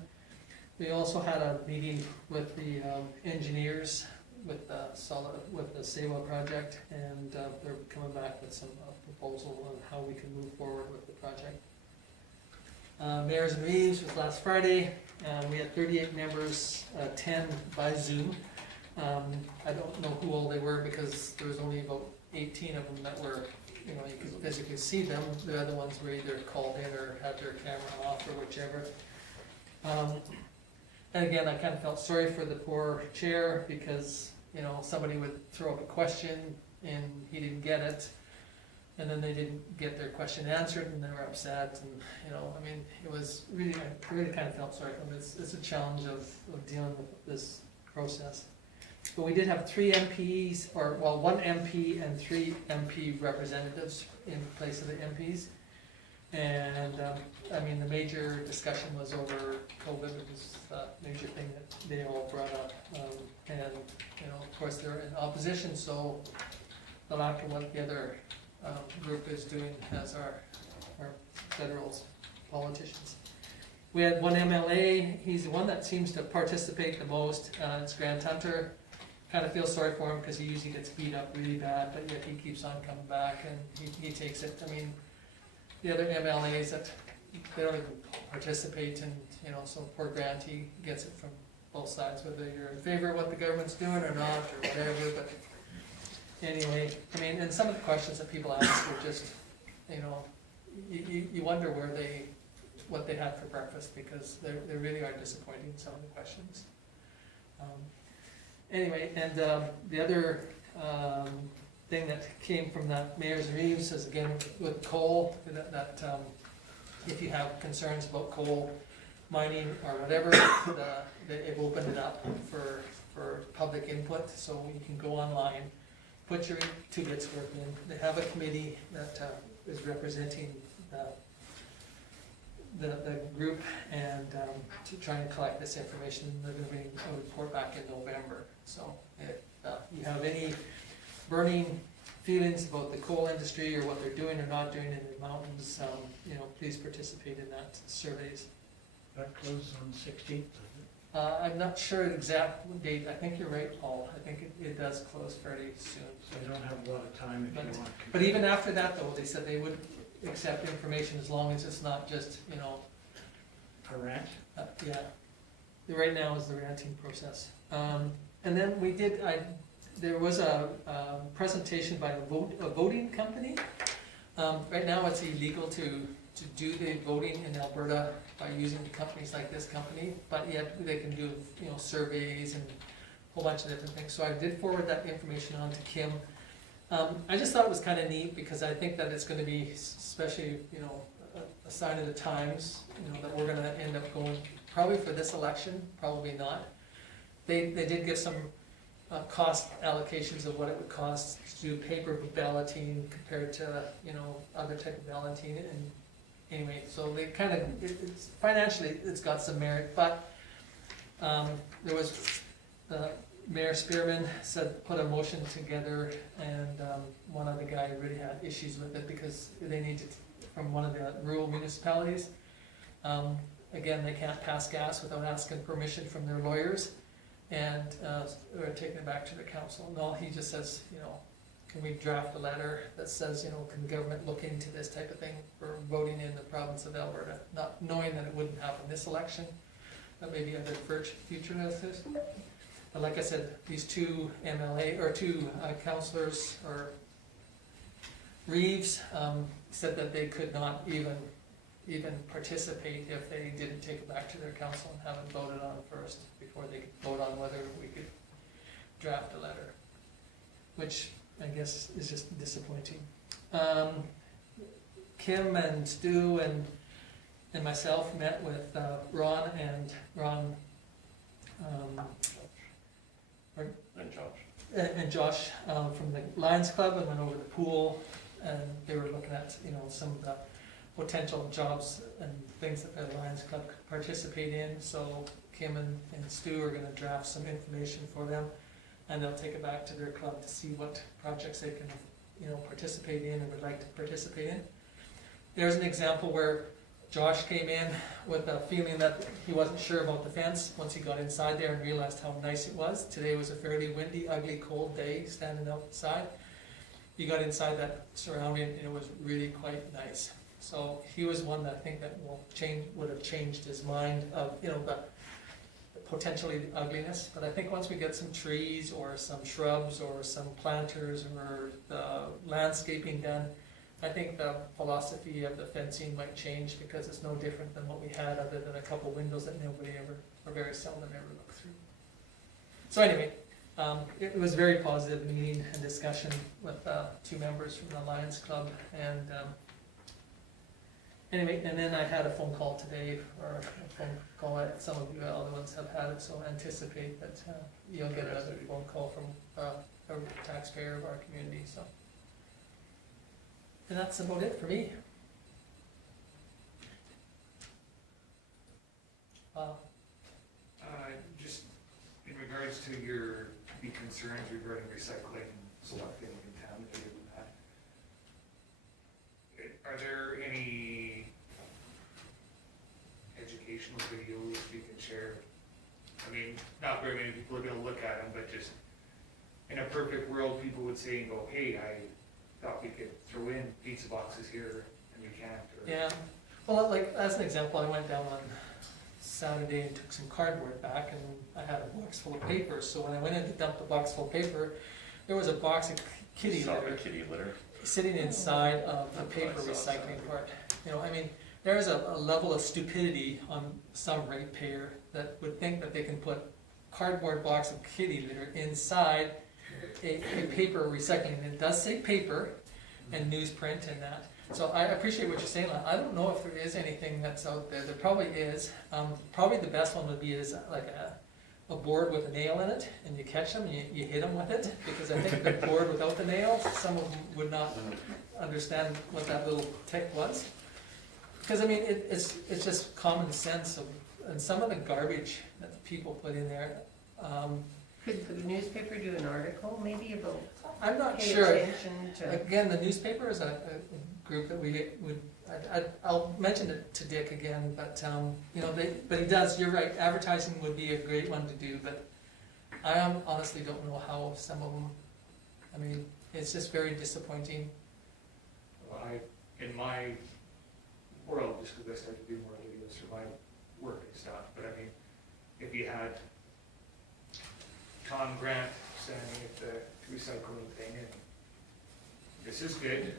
We also had a meeting with the engineers with the SEWA project, and they're coming back with some proposal on how we can move forward with the project. Mayors and Reeves was last Friday. We had 38 members attend by Zoom. I don't know who all they were because there was only about 18 of them that were, you know, you could physically see them. The other ones were either called in or had their camera off or whichever. And again, I kind of felt sorry for the poor chair because, you know, somebody would throw up a question and he didn't get it, and then they didn't get their question answered and they were upset, and, you know, I mean, it was really, I really kind of felt sorry for them. It's a challenge of dealing with this process. But we did have 3 MPs, or, well, 1 MP and 3 MP representatives in place of the MPs. And, I mean, the major discussion was over COVID. It was a major thing that they all brought up. And, you know, of course, they're in opposition, so they'll have to what the other group is doing as our federal politicians. We had 1 MLA. He's the one that seems to participate the most. It's Grant Hunter. Kind of feel sorry for him because he usually gets beat up really bad, but yet he keeps on coming back and he takes it. I mean, the other MLAs that they don't even participate, and, you know, so poor Grant, he gets it from both sides, whether you're in favor of what the government's doing or not, or whatever. But anyway, I mean, and some of the questions that people ask are just, you know, you wonder what they had for breakfast, because they really are disappointing, some of the questions. Anyway, and the other thing that came from that Mayor's Reeves is, again, with coal, that if you have concerns about coal mining or whatever, they've opened it up for public input, so you can go online, put your 2 bits worth in. They have a committee that is representing the group, and to try and collect this information. They're going to bring a report back in November. So if you have any burning feelings about the coal industry or what they're doing or not doing in the mountains, you know, please participate in that surveys. That closes on the 16th, doesn't it? I'm not sure the exact date. I think you're right, Paul. I think it does close fairly soon. So you don't have a lot of time if you want. But even after that, though, they said they would accept information as long as it's not just, you know, A rant? yeah. Right now is the ranting process. And then I there was a presentation by a voting company. Right now, it's illegal to do the voting in Alberta by using companies like this company, but yet they can do, you know, surveys and a whole bunch of different things. So I did forward that information on to Kim. I just thought it was kind of neat because I think that it's going to be, especially, you know, a sign of the times, you know, that we're going to end up going, probably for this election, probably not. They did give some cost allocations of what it would cost to do paper balloting compared to, you know, other type of balloting. And anyway, so they kind of, it's financially, it's got some merit, but there was, Mayor Spearman said, put a motion together, and one other guy really had issues with it because they needed, from one of the rural municipalities, again, they can't pass gas without asking permission from their lawyers, and we're taking it back to the council. No, he just says, you know, can we draft a letter that says, you know, can the government look into this type of thing for voting in the province of Alberta, not knowing that it wouldn't happen this election, but maybe other future elections. But like I said, these two councillors, or Reeves, said that they could not even participate if they didn't take it back to their council and have it voted on first before they could vote on whether we could draft a letter, which I guess is just disappointing. Kim and Stu and myself met with Ron and Josh from the Lions Club, and went over the pool, and they were looking at, you know, some of the potential jobs and things that the Lions Club could participate in. So Kim and Stu are going to draft some information for them, and they'll take it back to their club to see what projects they can, you know, participate in and would like to participate in. There's an example where Josh came in with a feeling that he wasn't sure about the fence once he got inside there and realized how nice it was. Today was a fairly windy, ugly, cold day standing outside. He got inside that surrounding and it was really quite nice. So he was one that I think that would have changed his mind of, you know, the potentially the ugliness. But I think once we get some trees or some shrubs or some planters or the landscaping done, I think the philosophy of the fencing might change, because it's no different than what we had, other than a couple windows that nobody ever, or very seldom ever looked through. So anyway, it was a very positive meeting and discussion with two members from the Lions Club, and anyway, and then I had a phone call today, or a phone call, some of you other ones have had it, so anticipate that you'll get another phone call from a taxpayer of our community, so. And that's about it for me. Just in regards to your concerns regarding recycling, selecting in town, are there any educational videos you can share? I mean, not very many people are going to look at them, but just in a perfect world, people would say and go, hey, I thought we could throw in pizza boxes here and we can't. Or... Yeah, well, like as an example, I went down on Saturday and took some cardboard back, and I had a box full of paper. So when I went in to dump the box full of paper, there was a box of kitty litter sitting inside of the paper recycling part. You know, I mean, there's a level of stupidity on some ratepayer that would think that they can put cardboard box of kitty litter inside a paper recycling. And it does say paper and newsprint and that. So I appreciate what you're saying. I don't know if there is anything that's out there. There probably is. Probably the best one would be is like a board with a nail in it, and you catch them and you hit them with it, because I think the board without the nail, some of them would not understand what that little tick was. Because I mean, it's just common sense of, and some of the garbage that the people put in there. Could the newspaper do an article maybe about I'm not pay sure. attention to? Again, the newspaper is a group that we would, I'll mention it to Dick again, but, you know, but he does, you're right, advertising would be a great one to do, but I honestly don't know how some of them, I mean, it's just very disappointing. Well, in my world, just because I started to do more videos for my work and stuff, but I mean, if you had Tom Grant understanding of the recycling thing, and this is good.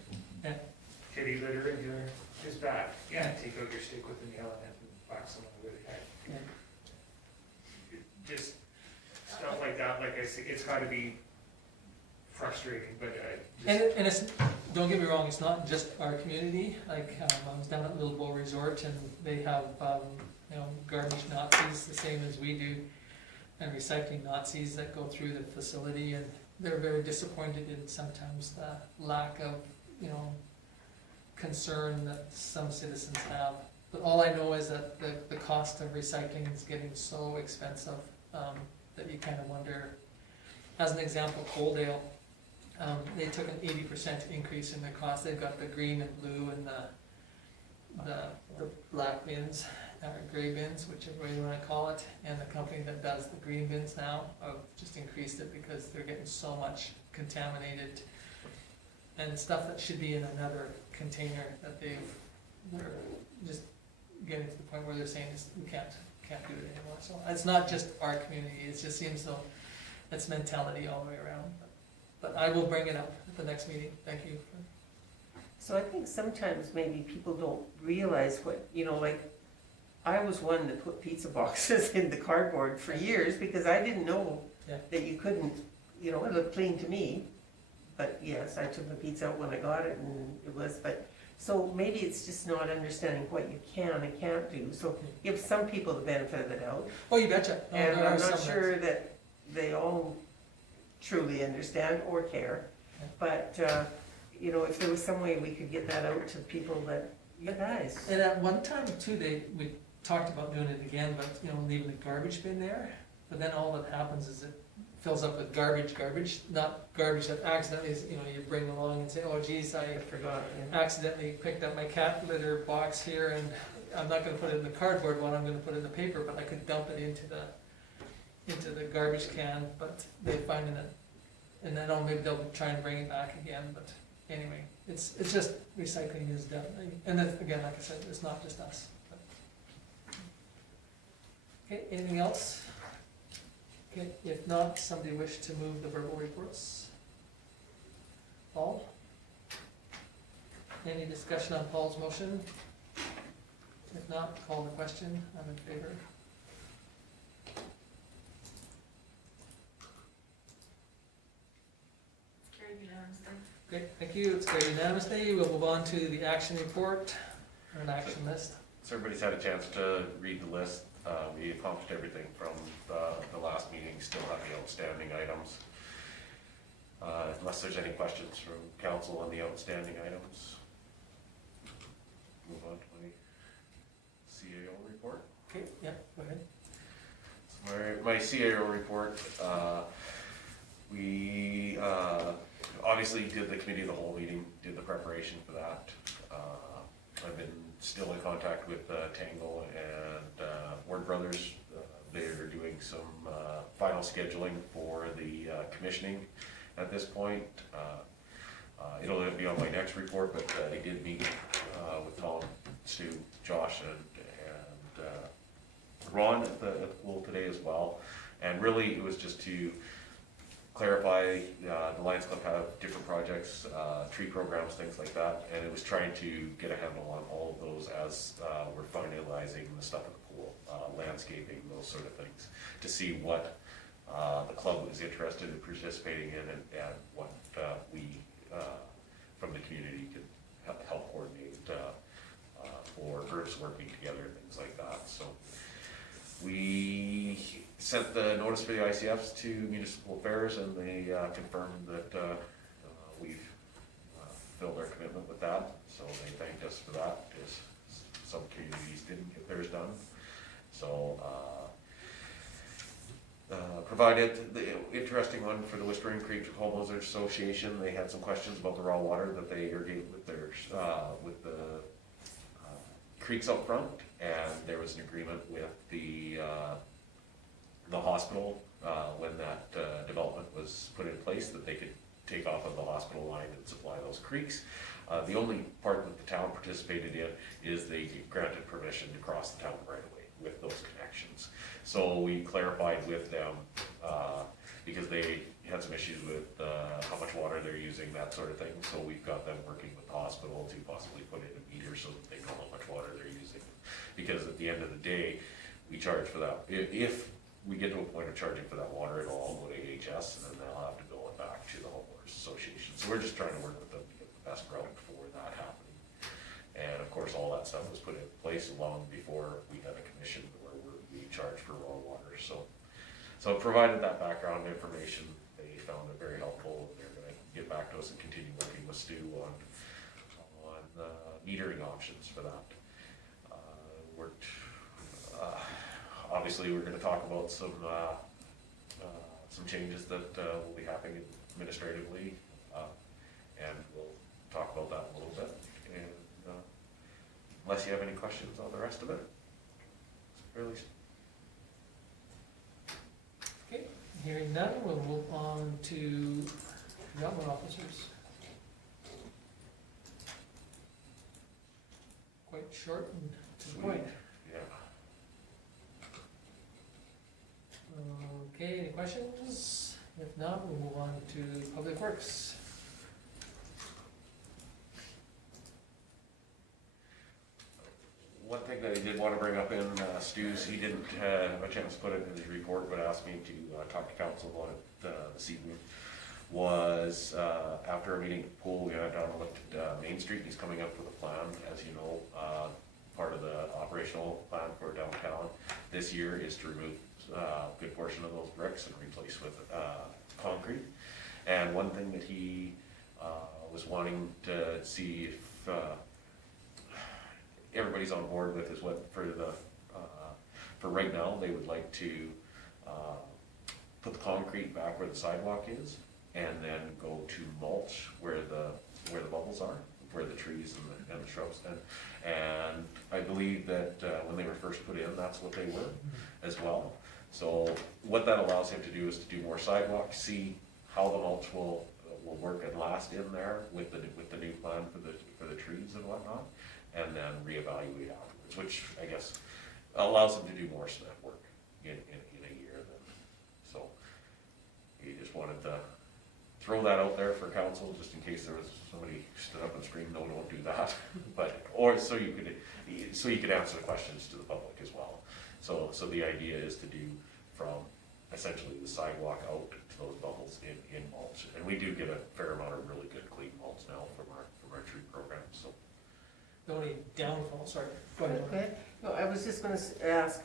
Yeah. Kitty litter in your, his back, yeah, take out your stick with the nail in it and whack someone with it. Just stuff like that, like I say, it's gotta be frustrating, but And it's, don't get me wrong, it's not just our community, like, I was down at Little Bow Resort and they have, you know, garbage Nazis, the same as we do, and recycling Nazis that go through the facility, and they're very disappointed in sometimes the lack of, you know, concern that some citizens have. But all I know is that the cost of recycling is getting so expensive, that you kind of wonder, as an example, Coaldale, they took an 80% increase in their cost. They've got the green and blue and the black bins, or gray bins, whichever way you wanna call it, and the company that does the green bins now have just increased it because they're getting so much contaminated and stuff that should be in another container that they're just getting to the point where they're saying we can't do it anymore. So it's not just our community, it just seems though it's mentality all the way around. But I will bring it up at the next meeting, thank you. So I think sometimes maybe people don't realize what, you know, like, I was one that put pizza boxes in the cardboard for years because I didn't know Yeah. that you couldn't, you know, it looked clean to me. But yes, I took the pizza out when I got it and it was, but, so maybe it's just not understanding what you can and can't do. So give some people the benefit of the doubt. Oh, you betcha. Oh, And there are I'm not some sure that they all truly understand or care. Yeah. But, you know, if there was some way we could get that out to people that, you guys. And at one time too, we talked about doing it again, but, you know, leaving the garbage bin there. But then all that happens is it fills up with garbage, not garbage that accidentally is, you know, you bring along and say, oh geez, I forgot. Yeah. accidentally picked up my cat litter box here and I'm not gonna put it in the cardboard one, I'm gonna put it in the paper, but I could dump it into the garbage can, but they find it, and then maybe they'll try and bring it back again, but anyway, it's just recycling is definitely, and then again, like I said, it's not just us. Okay, anything else? Okay, if not, somebody wish to move the verbal reports? Paul? Any discussion on Paul's motion? If not, call the question, I'm in favor. Carried unanimously. Okay, thank you, it's carried unanimously, we'll move on to the action report, or an action list. So everybody's had a chance to read the list. We accomplished everything from the last meeting, still have the outstanding items. Unless there's any questions from council on the outstanding items. Move on to my CAO report. Okay, yeah, go ahead. My CAO report, we obviously did the committee of the whole meeting, did the preparation for that. I've been still in contact with Tangle and Ward Brothers. They're doing some final scheduling for the commissioning at this point. It'll be on my next report, but I did meet with Tom, Stu, Josh, and Ron at the pool today as well. And really, it was just to clarify, the Lions Club have different projects, tree programs, things like that, and it was trying to get a handle on all of those as we're finalizing the stuff at the pool, landscaping, those sort of things, to see what the club was interested in participating in and what we from the community could help coordinate for groups working together and things like that. So we sent the notice for the ICFs to Municipal Affairs, and they confirmed that we've filled our commitment with that. So they thanked us for that, because some communities didn't get theirs done. So provided the interesting one for the Whispering Creek Homeowners Association. They had some questions about the raw water that they irrigate with their with the creeks up front, and there was an agreement with the hospital when that development was put in place that they could take off of the hospital line and supply those creeks. The only part that the town participated in is they granted permission to cross the town right away with those connections. So we clarified with them because they had some issues with how much water they're using, that sort of thing. So we've got them working with the hospital to possibly put in a meter so that they know how much water they're using. Because at the end of the day, we charge for that. If we get to a point of charging for that water, it'll all go to AHS, and then they'll have to bill it back to the homeowners association. So we're just trying to work with them to get the best route for that happening. And of course, all that stuff was put in place long before we had a commission where we charge for raw water. So it provided that background information. They found it very helpful. They're gonna get back to us and continue working with Stu on metering options for that. Obviously, we're gonna talk about some changes that will be happening administratively, and we'll talk about that a little bit. And unless you have any questions on the rest of it, it's fairly. Okay, hearing none, we'll move on to development officers. Quite short and to the point. Yeah. Okay, any questions? If not, we'll move on to public works. One thing that I did want to bring up in Stu's, he didn't have a chance to put it in his report, but asked me to talk to council about it this evening, was after a meeting at the pool, we went down and looked at Main Street. He's coming up with a plan, as you know, part of the operational plan for downtown this year is to remove a good portion of those bricks and replace with concrete. And one thing that he was wanting to see if everybody's on board with is what for right now, they would like to put the concrete back where the sidewalk is, and then go to mulch where the bubbles are, where the trees and the shrubs. And I believe that when they were first put in, that's what they were as well. So what that allows him to do is to do more sidewalk, see how the mulch will work and last in there with the new plan for the trees and whatnot, and then reevaluate afterwards, which I guess allows them to do more cement work in a year then. So he just wanted to throw that out there for council, just in case there was somebody stood up and screamed, no, don't do that. But, or so you could answer questions to the public as well. So the idea is to do from essentially the sidewalk out to those bubbles in mulch. And we do get a fair amount of really good clean mulch now from our tree program, so. The only downfall, sorry, go ahead. Okay, no, I was just gonna ask,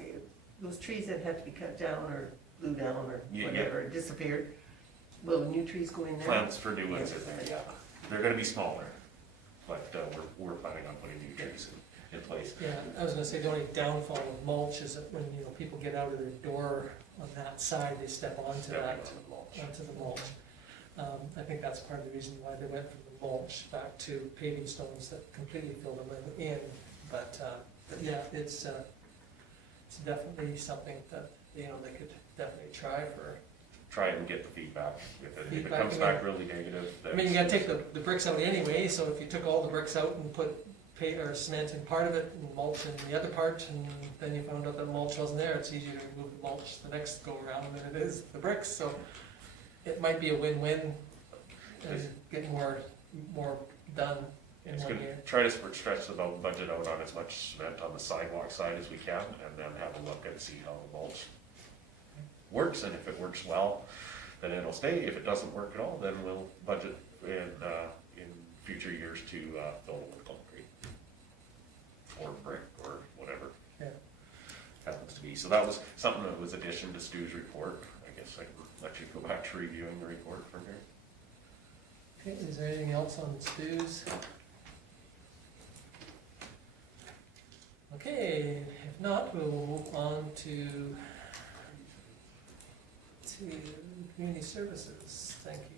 those trees that had to be cut down or blew down or Yeah, whatever, disappeared, will the new trees go in there? Plans for new ones in there, yeah. They're gonna be smaller, but we're planning on putting new trees in place. Yeah, I was gonna say the only downfall of mulch is that when, people get out of their door on that side, they step onto the mulch. I think that's part of the reason why they went from the mulch back to paving stones that completely fill them in. But yeah, it's definitely something that, they could definitely try for. Try it and get the feedback. If it Feedback, comes back really negative, I mean, you gotta take the bricks out anyway, so if you took all the bricks out and put or cement in part of it and mulch in the other part, and then you found out that mulch wasn't there, it's easier to remove the mulch the next go around than it is the bricks, so it might be a win-win and get more done in It's 1 good. year. Try to stretch the budget out on as much cement on the sidewalk side as we can, and then have a look and see how the mulch works, and if it works well, then it'll stay. If it doesn't work at all, then we'll budget in future years to fill it with concrete or brick or whatever Yeah. happens to be. So that was something that was addition to Stu's report. I guess I can let you go back to reviewing the report from here. Okay, is there anything else on Stu's? Okay, if not, we'll move on to community services. Thank you.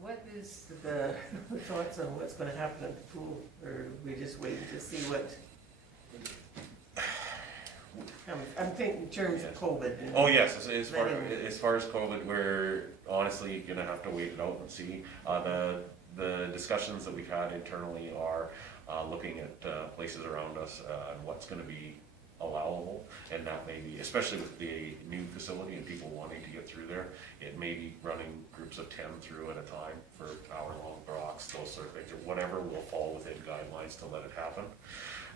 What is the thoughts on what's gonna happen at the pool, or we just waiting to see what? I'm thinking in terms of COVID. and- Oh, yes, as far as COVID, we're honestly gonna have to wait it out and see. The discussions that we've had internally are, looking at places around us and what's gonna be allowable, and that may be, especially with the new facility and people wanting to get through there, it may be running groups of 10 through at a time for hour-long blocks, those sort of things, or whatever will fall within guidelines to let it happen.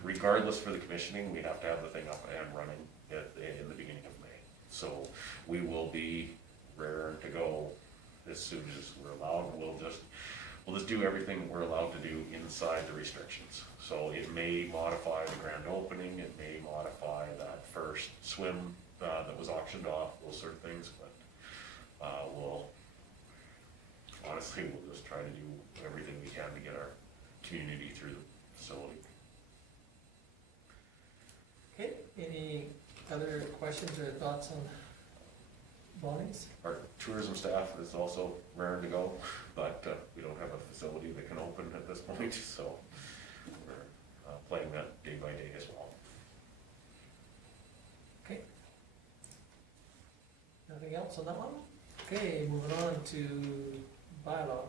Regardless, for the commissioning, we have to have the thing up and running in the beginning of May. So we will be raring to go as soon as we're allowed. We'll just do everything we're allowed to do inside the restrictions. So it may modify the grand opening, it may modify that first swim that was auctioned off, those sort of things, but we'll just try to do everything we can to get our community through the facility. Okay, any other questions or thoughts on Bonnie's? Our tourism staff is also raring to go, but we don't have a facility that can open at this point, so we're playing that day by day as well. Okay. Nothing else on that one? Okay, moving on to bylaw.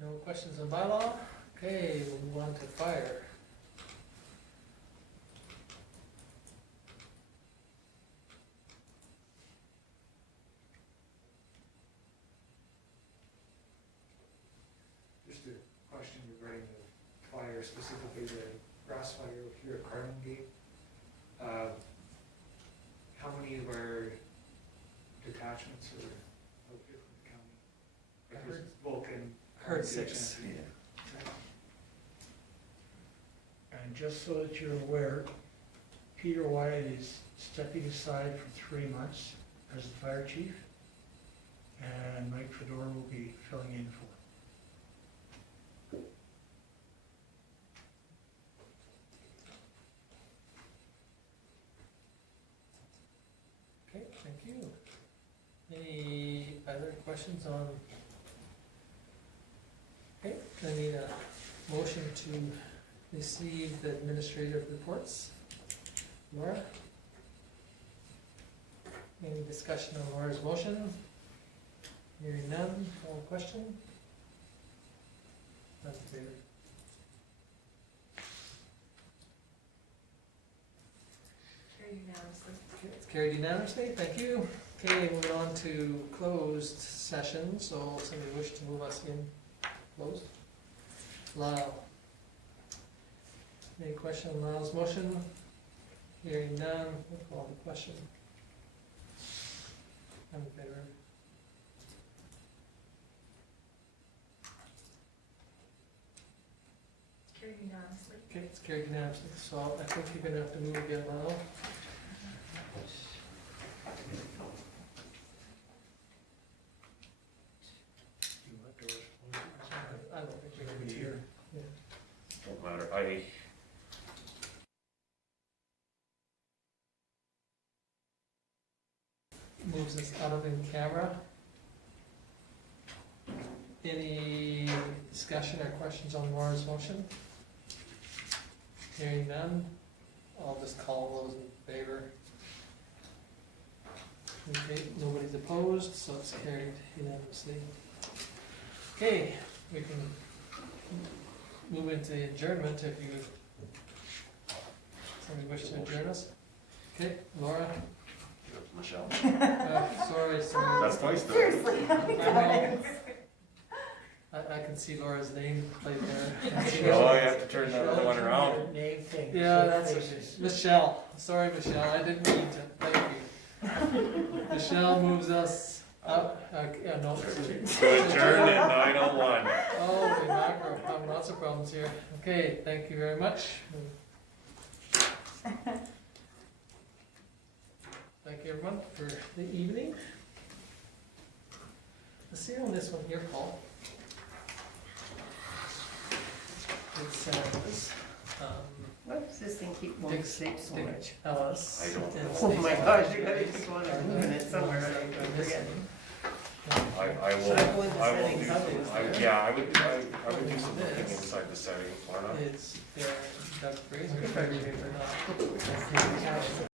No questions on bylaw? Okay, we'll move on to fire. Just a question regarding the fire, specifically the grass fire here at Carmen Gate. How many of our detachments are out here from the county? Like there's Vulcan. Heard 6. And just so that you're aware, Peter Wyatt is stepping aside for 3 months as the fire chief, and Mike Fedor will be filling in for. Okay, thank you. Any other questions on? Okay, I need a motion to receive the administrative reports. Laura? Any discussion on Laura's motion? Hearing none, all question? None in favor. Carried unanimously. Okay, it's carried unanimously, thank you. Okay, moving on to closed session, so somebody wish to move us in closed? Lyle. Any question on Lyle's motion? Hearing none, we'll call the question. I'm in favor. Carried unanimously. Okay, it's carried unanimously, so I think you're gonna have to move again, Lyle. You want doors closed? I don't think we're gonna be Here. here. Don't matter, Moves us out of in camera. Any discussion or questions on Laura's motion? Hearing none, I'll just call those in favor. Okay, nobody's opposed, so it's carried unanimously. Okay, we can move into the adjournment if you, somebody wish to adjourn us. Okay, Laura? Michelle. Sorry. That's twice though. Seriously, how many times? I can see Laura's name played there. Oh, you have to turn that other one around. Name thing. Yeah, that's Michelle. Sorry, Michelle, I didn't mean to. Thank you. Michelle moves us up. No. To adjourn at 9:01. Oh, macro, having lots of problems here. Okay, thank you very much. Thank you, everyone, for the evening. Let's see on this one here, Paul. It says, What does this thing keep Dick going so much? Ellis. I don't know. and Oh my Stacey. gosh, you gotta keep on moving it somewhere, I forget. I will, Should I go into I will settings? do How some, is I, there? yeah, I would do some looking This. inside the settings, Lorna. It's, Doug Fraser. Good for everybody.